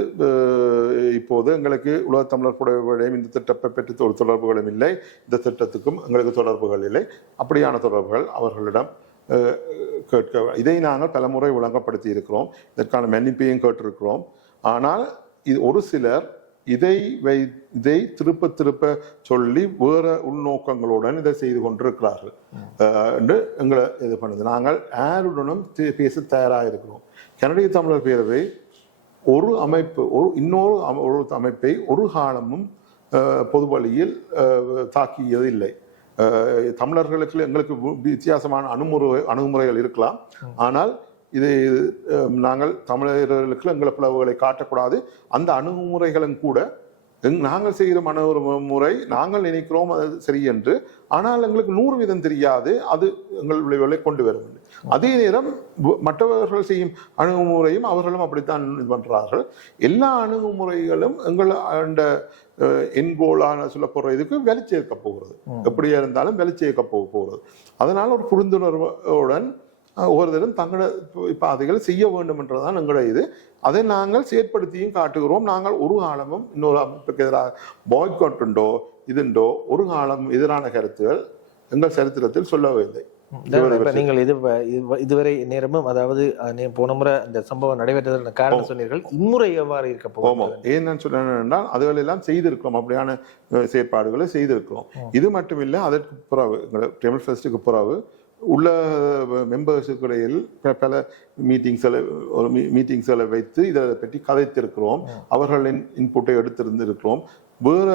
இப்போது எங்களுக்கு உலக தமிழர் புடவையும் இந்த திட்டத்தை பெற்று ஒரு தொடர்புகளும் இல்லை. இந்த திட்டத்துக்கும் எங்களுக்கு தொடர்புகள் இல்லை. அப்படியான தொடர்புகள் அவர்களிடம் கேட்க இதை நாங்கள் பலமுறை விளங்கப்படுத்தி இருக்கிறோம். இதற்கான மன்னிப்பையும் கேட்டிருக்கிறோம். ஆனால் இது ஒரு சிலர் இதை திருப்ப திருப்ப சொல்லி வேற உள்நோக்கங்களுடன் இதை செய்து கொண்டிருக்கிறார்கள் என்று எங்களை இது பண்ணுது. நாங்கள் யாருடனும் பேச தயாராக இருக்கிறோம். கனடிய தமிழர் பேரவை ஒரு அமைப்பு இன்னொரு அமைப்பை ஒரு காலமும் பொது வழியில் தாக்கியது இல்லை. தமிழர்களுக்கு எங்களுக்கு வித்தியாசமான அணுகுமுறைகள் இருக்கலாம். ஆனால் இது நாங்கள் தமிழர்களுக்கு எங்களை பிளவுகளை காட்டக்கூடாது. அந்த அணுகுமுறைகளும் கூட நாங்கள் செய்கிற முறை நாங்கள் நினைக்கிறோம் அது சரி என்று. ஆனால் எங்களுக்கு 100% தெரியாது. அது எங்கள் விளைவுகளை கொண்டு வரும். அதே நேரம் மற்றவர்கள் செய்யும் அணுகுமுறையும் அவர்களும் அப்படித்தான் இது பண்றார்கள். எல்லா அணுகுமுறைகளும் எங்கள் அந்த என்கோலான சொல்ல போற இதுக்கு வேலை சேர்க்க போகிறது. எப்படியா இருந்தாலும் வேலை சேர்க்க போகிறது. அதனால ஒரு புரிந்துணர்வுடன் ஒவ்வொருத்தரும் தங்களோட பாதைகள் செய்ய வேண்டும் என்றதான் எங்களுடைய இது. அதை நாங்கள் செயற்படுத்தியும் காட்டுகிறோம். நாங்கள் ஒரு காலமும் இன்னொரு அமைப்புக்கு எதிராக பாய்காட் உண்டோ இதுண்டோ ஒரு காலம் எதிரான கருத்துகள் எங்கள் சரித்திரத்தில் சொல்லவே இல்லை. நீங்கள் இதுவரை நேரமும் அதாவது போன முறை அந்த சம்பவம் நடைபெற்றதற்கு காரணம் சொன்னீர்கள். இம்முறை எவ்வாறு இருக்க போகும்? ஏன் நான் சொன்னேன் என்றால் அதுகள் எல்லாம் செய்திருக்கிறோம். அப்படியான செயற்பாடுகளை செய்திருக்கிறோம். இது மட்டுமில்லை, அதற்கு பிறகு தமிழ் ஃபெஸ்டுக்கு பிறகு உள்ள மெம்பர்ஸுக்கு இடையில் பல மீட்டிங்ஸ்களை வைத்து இதை பற்றி கதைத்திருக்கிறோம். அவர்களின் இன்புட்டை எடுத்திருந்திருக்கிறோம். வேற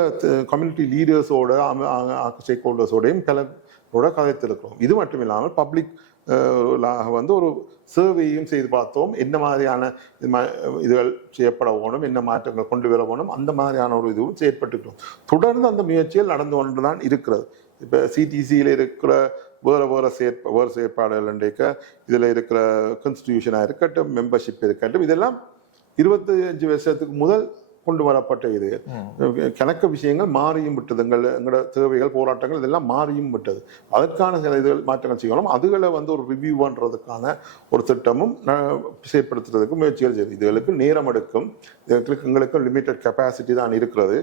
கம்யூனிட்டி லீடர்ஸோட ஸ்டேக் ஹோல்டர்ஸோடையும் பலரோட கதைத்திருக்கிறோம். இது மட்டும் இல்லாமல் பப்ளிக் வந்து ஒரு சர்வேயும் செய்து பார்த்தோம். என்ன மாதிரியான இதுகள் செய்யப்பட வேணும், என்ன மாற்றங்கள் கொண்டு வர வேணும், அந்த மாதிரியான ஒரு இதுவும் செயற்பட்டுக்கிறோம். தொடர்ந்து அந்த முயற்சிகள் நடந்து கொண்டு தான் இருக்கிறது. இப்போ சிடிசியில் இருக்கிற வேறு செயற்பாடுகள் இன்றைக்கு இதில் இருக்கிற கான்ஸ்டிடியூஷனாக இருக்கட்டும், மெம்பர்ஷிப் இருக்கட்டும், இதெல்லாம் 25 வருஷத்துக்கு முதல் கொண்டு வரப்பட்ட இது கணக்கு விஷயங்கள் மாறியும் விட்டது. எங்களோட தேவைகள் போராட்டங்கள் இதெல்லாம் மாறியும் விட்டது. அதற்கான சில இதுகள் மாற்றங்கள் செய்யணும். அதுகளை வந்து ஒரு ரிவ்யூ பண்ணுறதுக்கான ஒரு திட்டமும் செயற்படுத்துறதுக்கு முயற்சிகள் செய்யுது. இதுகளுக்கு நேரம் எடுக்கும். எங்களுக்கு லிமிட்டட் கெப்பாசிட்டி தான் இருக்கிறது.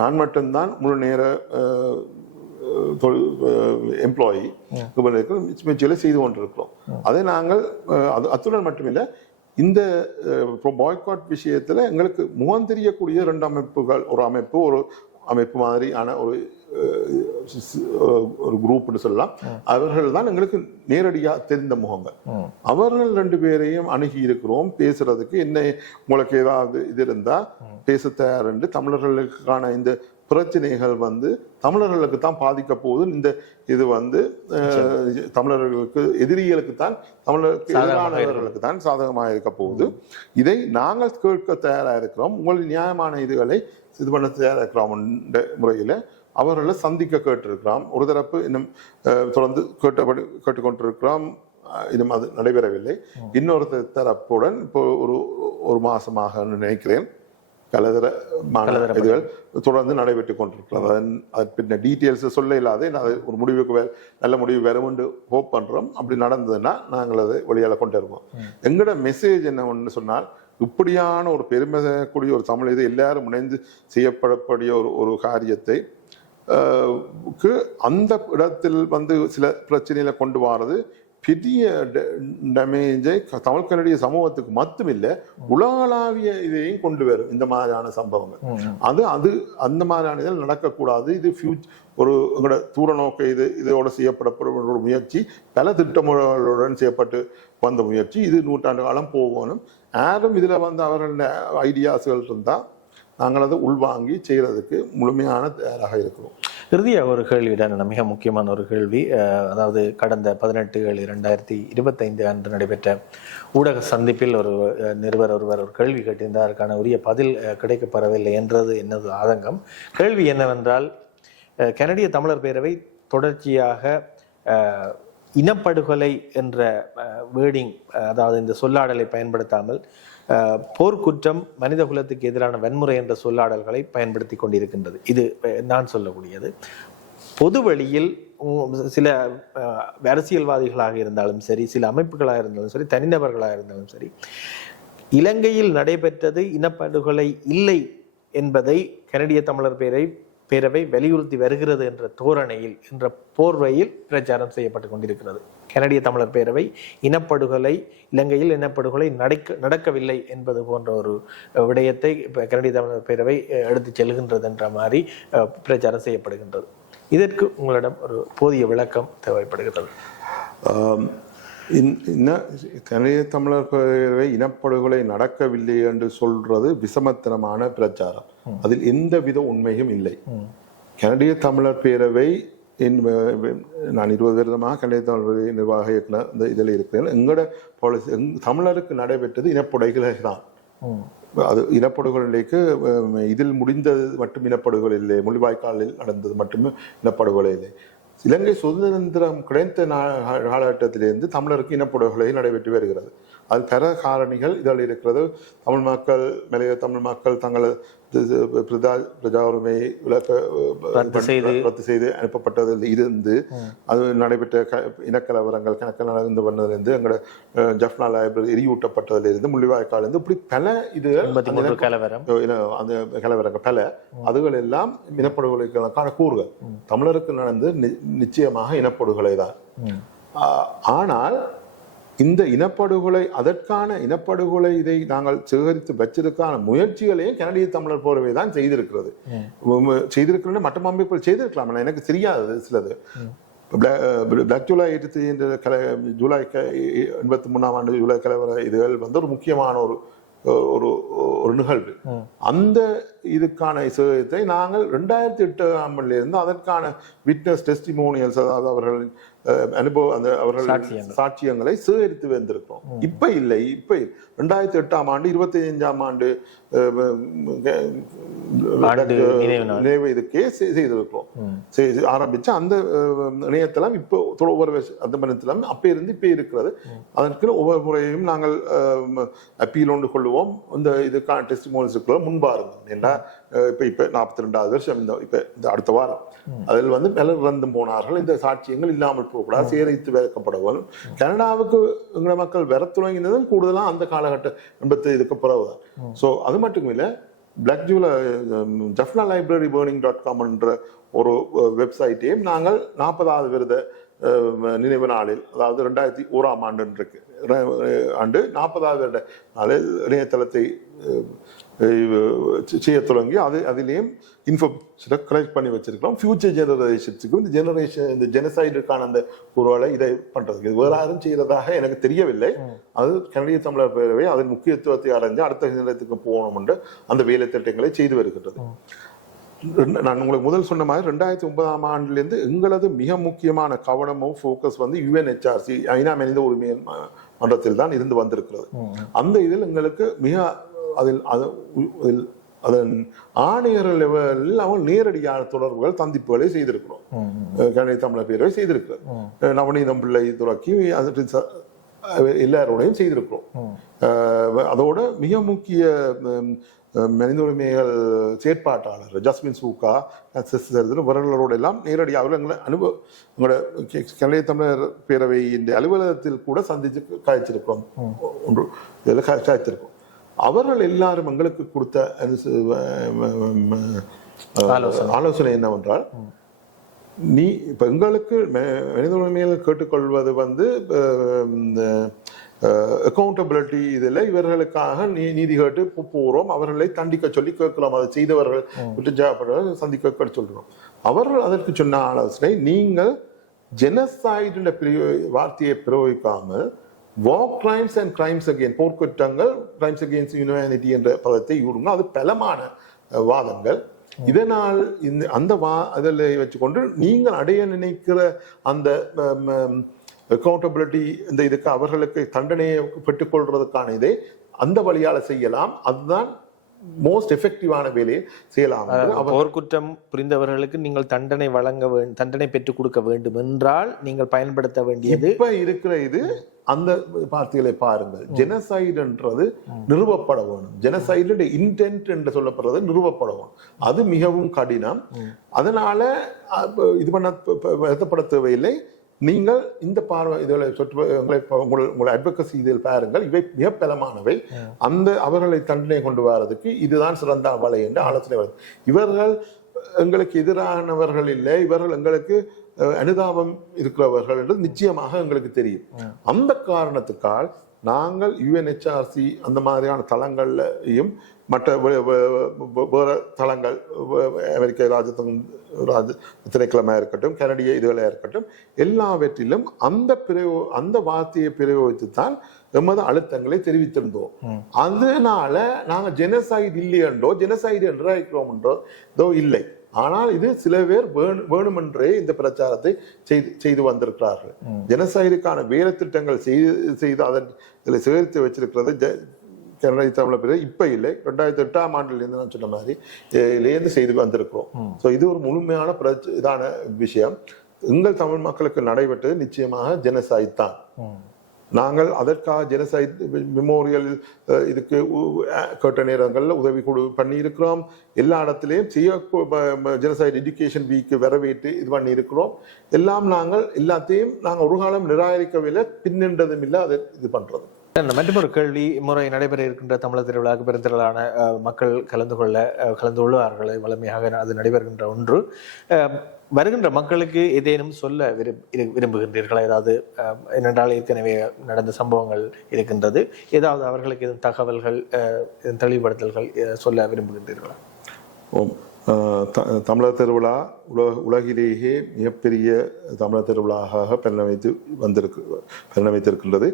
நான் மட்டும்தான் முழு நேர எம்ப்ளாயி முயற்சிகளை செய்து கொண்டிருக்கிறோம். அதை நாங்கள் அத்துடன் மட்டுமில்லை, இந்த பாய்காட் விஷயத்துல எங்களுக்கு முகம் தெரியக்கூடிய 2 அமைப்புகள், ஒரு அமைப்பு மாதிரியான ஒரு குரூப்னு சொல்லலாம். அவர்கள் தான் எங்களுக்கு நேரடியாக தெரிந்த முகங்கள். அவர்கள் 2 பேரையும் அணுகி இருக்கிறோம். பேசுறதுக்கு என்ன உங்களுக்கு ஏதாவது இது இருந்தா பேச தயார் என்று தமிழர்களுக்கான இந்த பிரச்சனைகள் வந்து தமிழர்களுக்கு தான் பாதிக்க போகுது. இந்த இது வந்து தமிழர்களுக்கு எதிரிகளுக்கு தான், தமிழருக்கு எதிரானவர்களுக்கு தான் சாதகமாக இருக்க போகுது. இதை நாங்கள் கேட்க தயாராக இருக்கிறோம். உங்களின் நியாயமான இதுகளை இது பண்ண தயாராக இருக்கிறோம் என்ற முறையில் அவர்களை சந்திக்க கேட்டிருக்கிறோம். ஒரு தரப்பு இன்னும் தொடர்ந்து கேட்டுக்கொண்டிருக்கிறோம், இன்னும் அது நடைபெறவில்லை. இன்னொரு தரப்புடன் இப்போ ஒரு மாசமாக நினைக்கிறேன் கலதர இதுகள் தொடர்ந்து நடைபெற்றுக் கொண்டிருக்கிறது. அது பின்ன டீட்டெயில்ஸ் சொல்ல இல்லாத ஒரு முடிவுக்கு நல்ல முடிவு வரும் என்று ஹோப் பண்றோம். அப்படி நடந்ததுன்னா நாங்கள் அதை வழியால கொண்டு வருவோம். எங்களோட மெசேஜ் என்ன ஒன்று சொன்னால், இப்படியான ஒரு பெருமை கூடிய ஒரு தமிழ் இது எல்லாரும் இணைந்து செய்யப்படக்கூடிய ஒரு காரியத்தை அந்த இடத்தில் வந்து சில பிரச்சனையில கொண்டு வர்றது பெரிய டேமேஜை தமிழ் கனடிய சமூகத்துக்கு மட்டுமில்லை, உலகளாவிய இதையும் கொண்டு வரும் இந்த மாதிரியான சம்பவங்கள். அது அந்த மாதிரியான இதில் நடக்கக்கூடாது. இது ஒரு எங்களோட தூர நோக்க இதோட செய்யப்படப்படும் ஒரு முயற்சி, பல திட்டமுறைகளுடன் செய்யப்பட்டு வந்த முயற்சி. இது 100 ஆண்டு காலம் போகணும். யாரும் இதுல வந்து அவர்கள் ஐடியாஸ்கள் இருந்தா நாங்கள் அதை உள்வாங்கி செய்யறதுக்கு முழுமையான தயாராக இருக்கிறோம். இறுதியாக ஒரு கேள்விதான், மிக முக்கியமான ஒரு கேள்வி. அதாவது கடந்த 18/7/2025 அன்று நடைபெற்ற ஊடக சந்திப்பில் ஒரு நிருபர் ஒருவர் ஒரு கேள்வி கேட்டிருந்தார். அதற்கான உரிய பதில் கிடைக்கப்பெறவில்லை என்றது என்னது ஆதங்கம். கேள்வி என்னவென்றால், கனடிய தமிழர் பேரவை தொடர்ச்சியாக இனப்படுகொலை என்ற வேர்டிங், அதாவது இந்த சொல்லாடலை பயன்படுத்தாமல் போர்க்குற்றம், மனித குலத்துக்கு எதிரான வன்முறை என்ற சொல்லாடல்களை பயன்படுத்தி கொண்டிருக்கின்றது. இது நான் சொல்லக்கூடியது. பொது வழியில் சில அரசியல்வாதிகளாக இருந்தாலும் சரி, சில அமைப்புகளாக இருந்தாலும் சரி, தனிநபர்களாக இருந்தாலும் சரி, இலங்கையில் நடைபெற்றது இனப்படுகொலை இல்லை என்பதை கனடிய தமிழர் பேரவை வலியுறுத்தி வருகிறது என்ற தோரணையில், என்ற போர்வையில் பிரச்சாரம் செய்யப்பட்டு கொண்டிருக்கிறது. கனடிய தமிழர் பேரவை இலங்கையில் இனப்படுகொலை நடக்கவில்லை என்பது போன்ற ஒரு விடயத்தை கனடிய தமிழர் பேரவை எடுத்து செல்கின்றது என்ற மாதிரி பிரச்சாரம் செய்யப்படுகின்றது. இதற்கு உங்களிடம் ஒரு போதிய விளக்கம் தேவைப்படுகிறது. கனடிய தமிழர் பேரவை இனப்படுகொலை நடக்கவில்லை என்று சொல்றது விஷமத்தனமான பிரச்சாரம். அதில் எந்தவித உண்மையும் இல்லை. கனடிய தமிழர் பேரவை, நான் 20 வருடமாக கனடிய தமிழர் பேரவை நிர்வாக இயக்குனர் இந்த இதில் இருக்கிறேன். எங்களோட பாலிசி தமிழருக்கு நடைபெற்றது இனப்படுகொலை தான். அது இனப்படுகொலைக்கு இதில் முடிந்தது மட்டும் இனப்படுகொலை இல்லை, முள்ளிவாய்க்காலில் நடந்தது மட்டுமே இனப்படுகொலை இல்லை. இலங்கை சுதந்திரம் கிடைத்த காலகட்டத்திலிருந்து தமிழருக்கு இனப்படுகொலை நடைபெற்று வருகிறது. அது பல காரணிகள் இதில் இருக்கிறது. தமிழ் மக்கள், மலைய தமிழ் மக்கள் தங்களது பிரஜா உரிமை ரத்து செய்து அனுப்பப்பட்டதில் இருந்து, அது நடைபெற்ற இனக்கலவரங்கள் கணக்கில் நடந்து வந்ததிலிருந்து, எங்களோட ஜஃப்னா லைப்ரரி எரியூட்டப்பட்டதிலிருந்து, முள்ளிவாய்க்காலிருந்து, இப்படி பல இது அந்த கலவரங்கள் பல அதுகள் எல்லாம் இனப்படுகொலைக்கான கூறுகள். தமிழருக்கு நடந்து நிச்சயமாக இனப்படுகொலை தான். ஆனால் இந்த இனப்படுகொலை, அதற்கான இனப்படுகொலை இதை நாங்கள் சேகரித்து வச்சிருக்கான முயற்சிகளையும் கனடிய தமிழர் பேரவை தான் செய்திருக்கிறது. மற்ற அமைப்புகள் செய்திருக்கலாம், எனக்கு தெரியாது சிலது. பிளாக் ஜூலை 83 என்ற ஜூலை 83 ஜூலை கலவர இதுகள் வந்து ஒரு முக்கியமான ஒரு நிகழ்வு. அந்த இதுக்கான இசையத்தை நாங்கள் 2008 இருந்து அதற்கான விட்னஸ் டெஸ்டிமோனியல்ஸ், அதாவது அவர்களின் அனுபவம், அவர்கள் சாட்சியங்களை சேகரித்து வந்திருக்கிறோம். இப்ப இல்லை, இப்ப 2008 25 ஆண்டு நினைவு இதுக்கே செய்திருக்கிறோம். ஆரம்பிச்சு அந்த இணையத்தளம் இப்போ ஒவ்வொரு அந்த மனத்தளம் அப்ப இருந்து இப்ப இருக்கிறது. அதற்கு ஒவ்வொரு முறையும் நாங்கள் அப்பீல் ஒன்று கொள்ளுவோம். இந்த இதுக்கான டெஸ்டிமோனியல்ஸ் முன்பாருங்க. ஏன்னா இப்ப 42வது வருஷம் இப்ப இந்த அடுத்த வாரம் அதில் வந்து இறந்து போனார்கள். இந்த சாட்சியங்கள் இல்லாமல் போகக்கூடாது, சேகரித்து வைக்கப்படவும். கனடாவுக்கு எங்களை மக்கள் வர தொடங்கினதும் கூடுதலாக அந்த காலகட்ட 85க்கு பிறகுதான். ஸோ அது மட்டும் இல்லை, black July Jaffna library burning.com என்ற ஒரு வெப்சைட்டையும் நாங்கள் 40வது விருத நினைவு நாளில், அதாவது 2001 ஆண்டு 40வது வருட நாளில் இணையதளத்தை செய்ய தொடங்கி அதிலேயும் இன்ஃபர்மேஷனை கலெக்ட் பண்ணி வச்சிருக்கிறோம். ஃபியூச்சர் ஜெனரேஷன்ஸுக்கும் இந்த ஜெனசைடுக்கான அந்த குரலை இதை பண்றதுக்கு இது வேற யாரும் செய்யறதாக எனக்கு தெரியவில்லை. அது கனடிய தமிழர் பேரவை அதன் முக்கியத்துவத்தை அடைஞ்சு அடுத்த நிலையத்துக்கு போகணும் என்று அந்த வேலை திட்டங்களை செய்து வருகின்றது. நான் உங்களுக்கு முதல் சொன்ன மாதிரி 2009ஆம் ஆண்டிலிருந்து எங்களது மிக முக்கியமான கவனமும் ஃபோக்கஸ் வந்து யுஎன்ஹெச்ஆர்சி ஐநா மனித உரிமை மன்றத்தில் தான் இருந்து வந்திருக்கிறது. அந்த இதில் எங்களுக்கு மிக அதன் ஆணையர் லெவலில் அவன் நேரடியான தொடர்புகள் சந்திப்புகளை செய்திருக்கிறோம். கனடிய தமிழர் பேரவை செய்திருக்கிறோம். நவநீதம் பிள்ளை துறக்கி எல்லாரோடையும் செய்திருக்கிறோம். அதோட மிக முக்கிய மனித உரிமைகள் செயற்பாட்டாளர் ஜஸ்மின் சூக்கா இவர்களோட எல்லாம் நேரடியாக எங்களோட கனடிய தமிழர் பேரவையின் அலுவலகத்தில் கூட சந்திச்சு காய்ச்சிருக்கிறோம். ஒன்று இதில் காய்ச்சிருக்கோம். அவர்கள் எல்லாரும் எங்களுக்கு கொடுத்த ஆலோசனை என்னவென்றால், நீ இப்ப எங்களுக்கு மனித உரிமைகள் கேட்டுக்கொள்வது வந்து அக்கௌண்டபிலிட்டி இதில் இவர்களுக்காக நீதி கேட்டு போறோம், அவர்களை தண்டிக்க சொல்லி கேட்கலாம், அதை செய்தவர்கள் குற்றச்சாட்டு சந்திக்க சொல்றோம். அவர்கள் அதற்கு சொன்ன ஆலோசனை, நீங்கள் ஜெனசைட் என்ற வார்த்தையை பிரயோகிக்காமல் war crimes and crimes against, போர்க்குற்றங்கள், கிரைம்ஸ் அகெயின்ஸ்ட் ஹியூமனிட்டி என்ற பதத்தை யூடுங்க. அது பலமான வாதங்கள். இதனால் அந்த அதில் வச்சுக்கொண்டு நீங்கள் அடைய நினைக்கிற அந்த அக்கௌண்டபிலிட்டி இந்த இதுக்கு அவர்களுக்கு தண்டனையை பெற்றுக்கொள்றதுக்கான இதை அந்த வழியால செய்யலாம். அதுதான் மோஸ்ட் எஃபெக்டிவான வேலையை செய்யலாம். போர்க்குற்றம் புரிந்தவர்களுக்கு நீங்கள் தண்டனை வழங்க வேண்டும், தண்டனை பெற்றுக் கொடுக்க வேண்டும் என்றால் நீங்கள் பயன்படுத்த வேண்டியது இப்ப இருக்கிற இது அந்த வார்த்தைகளை பாருங்கள். ஜெனசைடுன்றது நிறுவப்பட வேணும். ஜெனசைடு இன்டென்ட் என்று சொல்லப்படுறது நிறுவப்பட வேணும். அது மிகவும் கடினம். அதனால இது பண்ண வருத்தப்பட தேவையில்லை. நீங்கள் இந்த பார்வை இதில் உங்களை அட்வொகசி இதில் பாருங்கள். இவை மிக பலமானவை. அந்த அவர்களை தண்டனை கொண்டு வரதுக்கு இதுதான் சிறந்த வழி என்று ஆலோசனை வருது. இவர்கள் எங்களுக்கு எதிரானவர்கள் இல்லை, இவர்கள் எங்களுக்கு அனுதாபம் இருக்கிறவர்கள் என்று நிச்சயமாக எங்களுக்கு தெரியும். அந்த காரணத்துக்கால் நாங்கள் யுஎன்ஹெச்ஆர்சி அந்த மாதிரியான தளங்கள்லையும் மற்ற வேற தளங்கள், அமெரிக்க திணைக்களமாக இருக்கட்டும், கனடிய இதுகளாக இருக்கட்டும், எல்லாவற்றிலும் அந்த வார்த்தையை பிரயோகித்து தான் எமது அழுத்தங்களை தெரிவித்திருந்தோம். அதனால நாங்கள் ஜெனசைடு இல்லையென்றோ ஜெனசைடு என்றோ இல்லை. ஆனால் இது சில பேர் வேணுமென்றே இந்த பிரச்சாரத்தை செய்து வந்திருக்கிறார்கள். ஜெனசைடுக்கான வேலை திட்டங்கள் செய்து அதன் இதில் சேகரித்து வச்சிருக்கிறது கனடிய தமிழர் பேர் இப்ப இல்லை, 2008ஆம் ஆண்டிலிருந்து நான் சொன்ன மாதிரி இருந்து செய்து வந்திருக்கிறோம். ஸோ இது ஒரு முழுமையான இதான விஷயம். எங்கள் தமிழ் மக்களுக்கு நடைபெற்றது நிச்சயமாக ஜெனசைடு தான். நாங்கள் அதற்காக ஜெனசைட் மெமோரியல் இதுக்கு கேட்ட நேரங்களில் உதவி பண்ணி இருக்கிறோம். எல்லா இடத்திலையும் ஜெனசைட் எஜுகேஷன் வீக்கு வரவேற்று இது பண்ணி இருக்கிறோம். எல்லாம் நாங்கள் எல்லாத்தையும் நாங்கள் ஒரு காலம் நிராகரிக்கவில்லை, பின்னின்றதும் இல்லை. அதை இது பண்றது. மற்றும் ஒரு கேள்வி, முறை நடைபெற இருக்கின்ற தமிழர் திருவிழாவுக்கு பெருந்திரளான மக்கள் கலந்து கொள்வார்கள். வலிமையாக அது நடைபெறுகின்ற ஒன்று. வருகின்ற மக்களுக்கு ஏதேனும் சொல்ல விரும்புகின்றீர்களா? ஏதாவது, என்னென்றால் ஏற்கனவே நடந்த சம்பவங்கள் இருக்கின்றது, ஏதாவது அவர்களுக்கு எதுவும் தகவல்கள், தெளிவுபடுத்தல்கள் சொல்ல விரும்புகின்றீர்களா? தமிழர் திருவிழா உலகிலேயே மிகப்பெரிய தமிழர் திருவிழாவாக பரிணமித்திருக்கின்றது.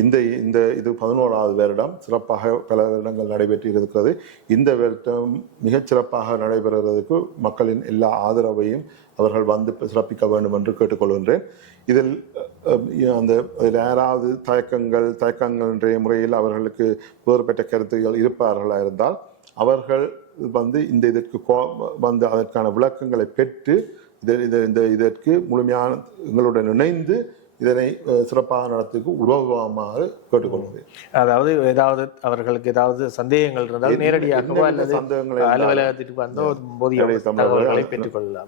இது 11வது வருடம் சிறப்பாக பல வருடங்கள் நடைபெற்று இருக்கிறது. இந்த வருடம் மிகச் சிறப்பாக நடைபெறுவதற்கு மக்களின் எல்லா ஆதரவையும் அவர்கள் வந்து சிறப்பிக்க வேண்டும் என்று கேட்டுக்கொள்கின்றேன். இதில் யாராவது தயக்கங்கள் என்ற முறையில் அவர்களுக்கு வேறுபட்ட கருத்துகள் இருப்பார்களா இருந்தால் அவர்கள் வந்து இதற்கு வந்து அதற்கான விளக்கங்களை பெற்று இதற்கு முழுமையான எங்களுடன் இணைந்து இதனை சிறப்பாக நடத்துக்கு உதவுவதாக கேட்டுக்கொள்கிறேன். அதாவது ஏதாவது அவர்களுக்கு ஏதாவது சந்தேகங்கள் இருந்தால் நேரடியாக அலுவலகத்திற்கு வந்து தகவல்களை பெற்றுக்கொள்ளலாம்.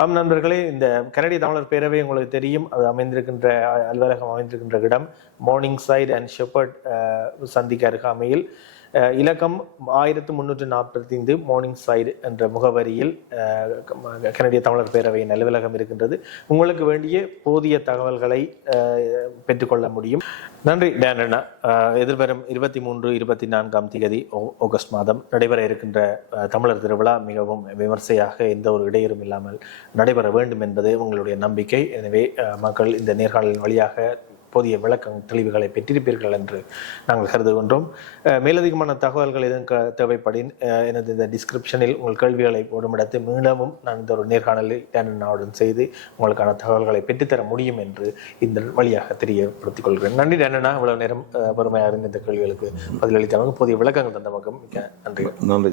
ஆம் நண்பர்களே, இந்த கனடிய தமிழர் பேரவை உங்களுக்கு தெரியும், அது அமைந்திருக்கின்ற அலுவலகம் அமைந்திருக்கின்ற இடம் மார்னிங் சைடு அண்ட் ஷெப்பர்ட் சந்திக்கு அருகாமையில் இலக்கம் 1345 மார்னிங் சைடு என்ற முகவரியில் கனடிய தமிழர் பேரவையின் அலுவலகம் இருக்கின்றது. உங்களுக்கு வேண்டிய போதிய தகவல்களை பெற்றுக்கொள்ள முடியும். நன்றி டேன் அண்ணா. எதிர்வரும் 23, 24ஆம் தேதி ஆகஸ்ட் மாதம் நடைபெற இருக்கின்ற தமிழர் திருவிழா மிகவும் விமர்சையாக எந்த ஒரு இடையூறும் இல்லாமல் நடைபெற வேண்டும் என்பது உங்களுடைய நம்பிக்கை. எனவே மக்கள் இந்த நேர்காணலின் வழியாக போதிய விளக்கம் தெளிவுகளை பெற்றிருப்பீர்கள் என்று நாங்கள் கருதுகின்றோம். மேலதிகமான தகவல்கள் எதுவும் தேவைப்படின் எனது இந்த டிஸ்கிரிப்ஷனில் உங்கள் கேள்விகளை போடும் இடத்தை மீளவும் நான் இந்த ஒரு நேர்காணலில் டேனனாவுடன் செய்து உங்களுக்கான தகவல்களை பெற்றுத்தர முடியும் என்று இந்த வழியாக தெரியப்படுத்திக் கொள்கிறேன். நன்றி டேனனா, இவ்வளவு நேரம் பொறுமையாக இருந்த இந்த கேள்விகளுக்கு பதிலளித்தவங்க போதிய விளக்கங்கள் தந்தவங்க மிக்க நன்றி. நன்றி.